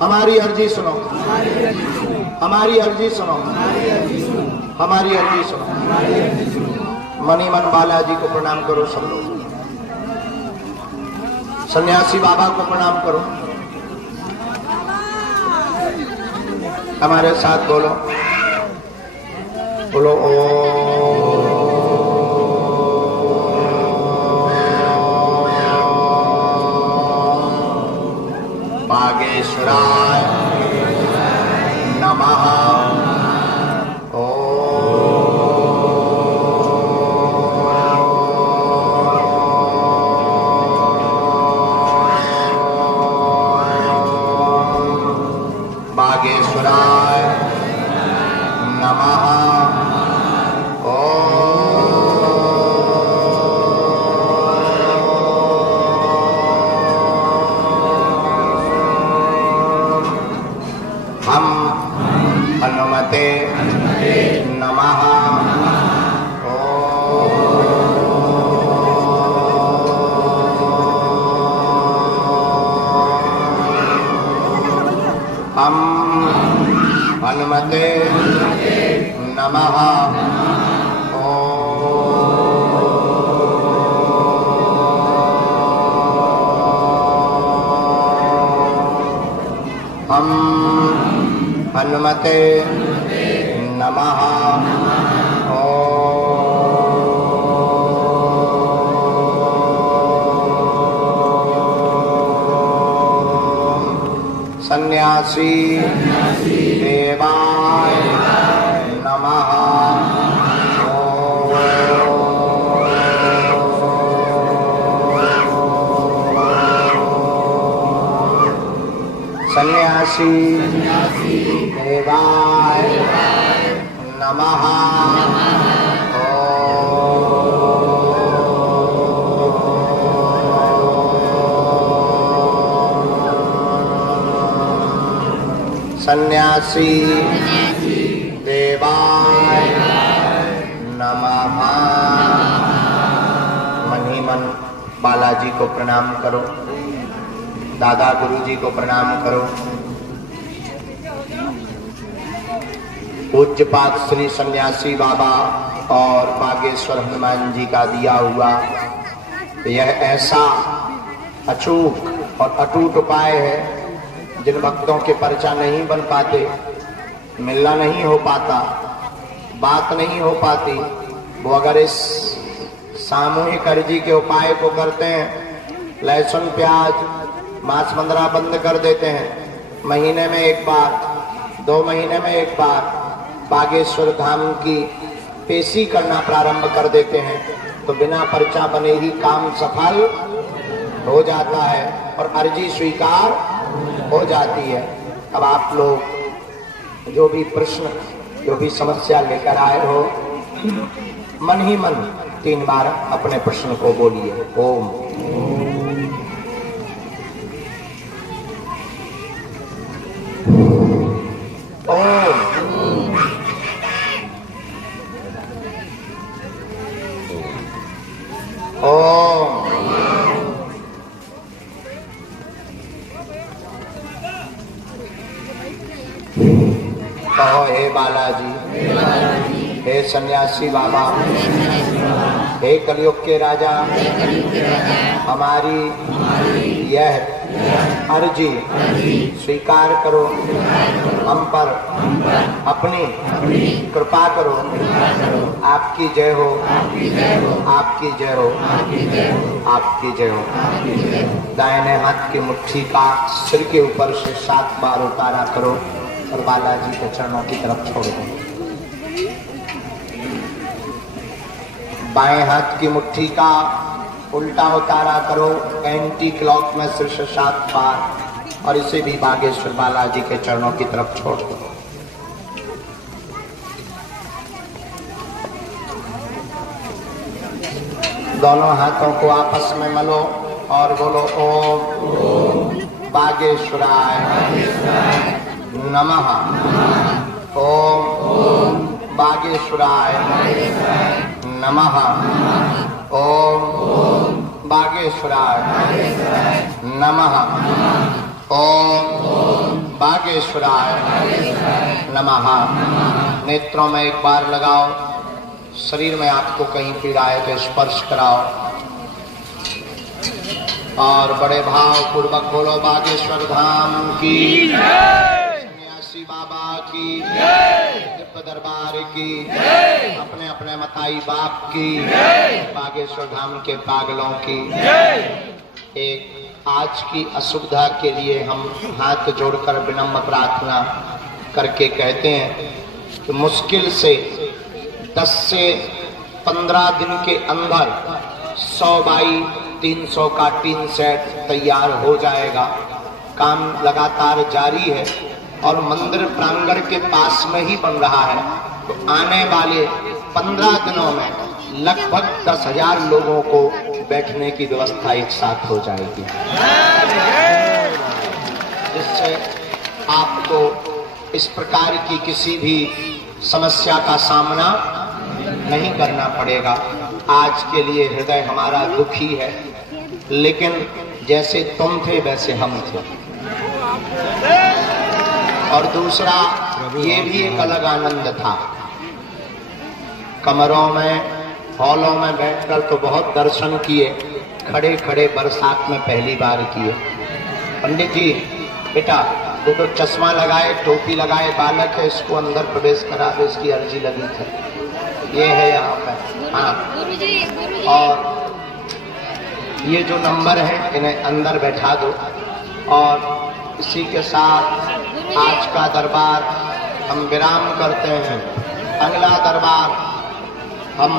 हमारी अर्जी सुनो, हमारी अर्जी सुनो, हमारी अर्जी सुनो, हमारी अर्जी सुनो। मनी मन बालाजी को प्रणाम करो सब लोग, सन्यासी बाबा को प्रणाम करो, हमारे साथ बोलो, बोलो ओ बागेश्वराय नमः। बागेश्वराय नमः। हम हनुमते नमः। हम हनुमते नमः। सन्यासी देवाय नमः। सन्यासी देवाय नमः। सन्यासी देवाय नमः। मन ही मन बालाजी को प्रणाम करो, दादा गुरुजी को प्रणाम करो। पूज्यपाद श्री सन्यासी बाबा और बागेश्वर हनुमान जी का दिया हुआ यह ऐसा अचूक और अटूट उपाय है, जिन भक्तों के पर्चा नहीं बन पाते, मिलना नहीं हो पाता, बात नहीं हो पाती, वो अगर इस सामूहिक अर्जी के उपाय को करते हैं, लहसुन प्याज मांस मंदरा बंद कर देते हैं, महीने में एक बार, 2 महीने में एक बार बागेश्वर धाम की पेशी करना प्रारंभ कर देते हैं, तो बिना पर्चा बने ही काम सफल हो जाता है और अर्जी स्वीकार हो जाती है। अब आप लोग जो भी प्रश्न, जो भी समस्या लेकर आए हो, मन ही मन 3 बार अपने प्रश्न को बोलिए। ओम। ओम। ओम। कहो हे बालाजी, हे सन्यासी बाबा, हे कलयुग के राजा, हमारी यह अर्जी स्वीकार करो, हम पर अपनी कृपा करो। आपकी जय हो, आपकी जय हो, आपकी जय हो। दाहिने हाथ की मुट्ठी का सिर के ऊपर से 7 बार उतारा करो और बालाजी के चरणों की तरफ छोड़ दो। बाएं हाथ की मुट्ठी का उल्टा उतारा करो एंटी क्लॉक में सिर से 7 बार और इसे भी बागेश्वर बालाजी के चरणों की तरफ छोड़ दो। दोनों हाथों को आपस में मलो और बोलो ओम बागेश्वराय नमः। ओम बागेश्वराय नमः। ओम बागेश्वराय नमः। ओम बागेश्वराय नमः। नेत्रों में एक बार लगाओ, शरीर में आपको कहीं पीड़ा है तो स्पर्श कराओ और बड़े भाव पूर्वक बोलो बागेश्वर धाम की, सन्यासी बाबा की, दिव्य दरबार की, अपने अपने मताई बाप की, बागेश्वर धाम के पागलों की। एक आज की असुविधा के लिए हम हाथ जोड़कर विनम्र प्रार्थना करके कहते हैं कि मुश्किल से 10 से 15 दिन के अंदर 100 बाई 300 का टीन सेट तैयार हो जाएगा। काम लगातार जारी है और मंदिर प्रांगण के पास में ही बन रहा है, तो आने वाले 15 दिनों में लगभग 10,000 लोगों को बैठने की व्यवस्था एक साथ हो जाएगी, जिससे आपको इस प्रकार की किसी भी समस्या का सामना नहीं करना पड़ेगा। आज के लिए हृदय हमारा दुखी है, लेकिन जैसे तुम थे वैसे हम थे। और दूसरा ये भी एक अलग आनंद था। कमरों में हॉलों में बैठकर तो बहुत दर्शन किए, खड़े खड़े बरसात में पहली बार किए। पंडित जी बेटा वो तो चश्मा लगाए टोपी लगाए बालक है, इसको अंदर प्रवेश करा दो, इसकी अर्जी लगी थी। ये है यहाँ पर। हाँ, और ये जो नंबर है इन्हें अंदर बैठा दो। और इसी के साथ आज का दरबार हम विराम करते हैं। अगला दरबार हम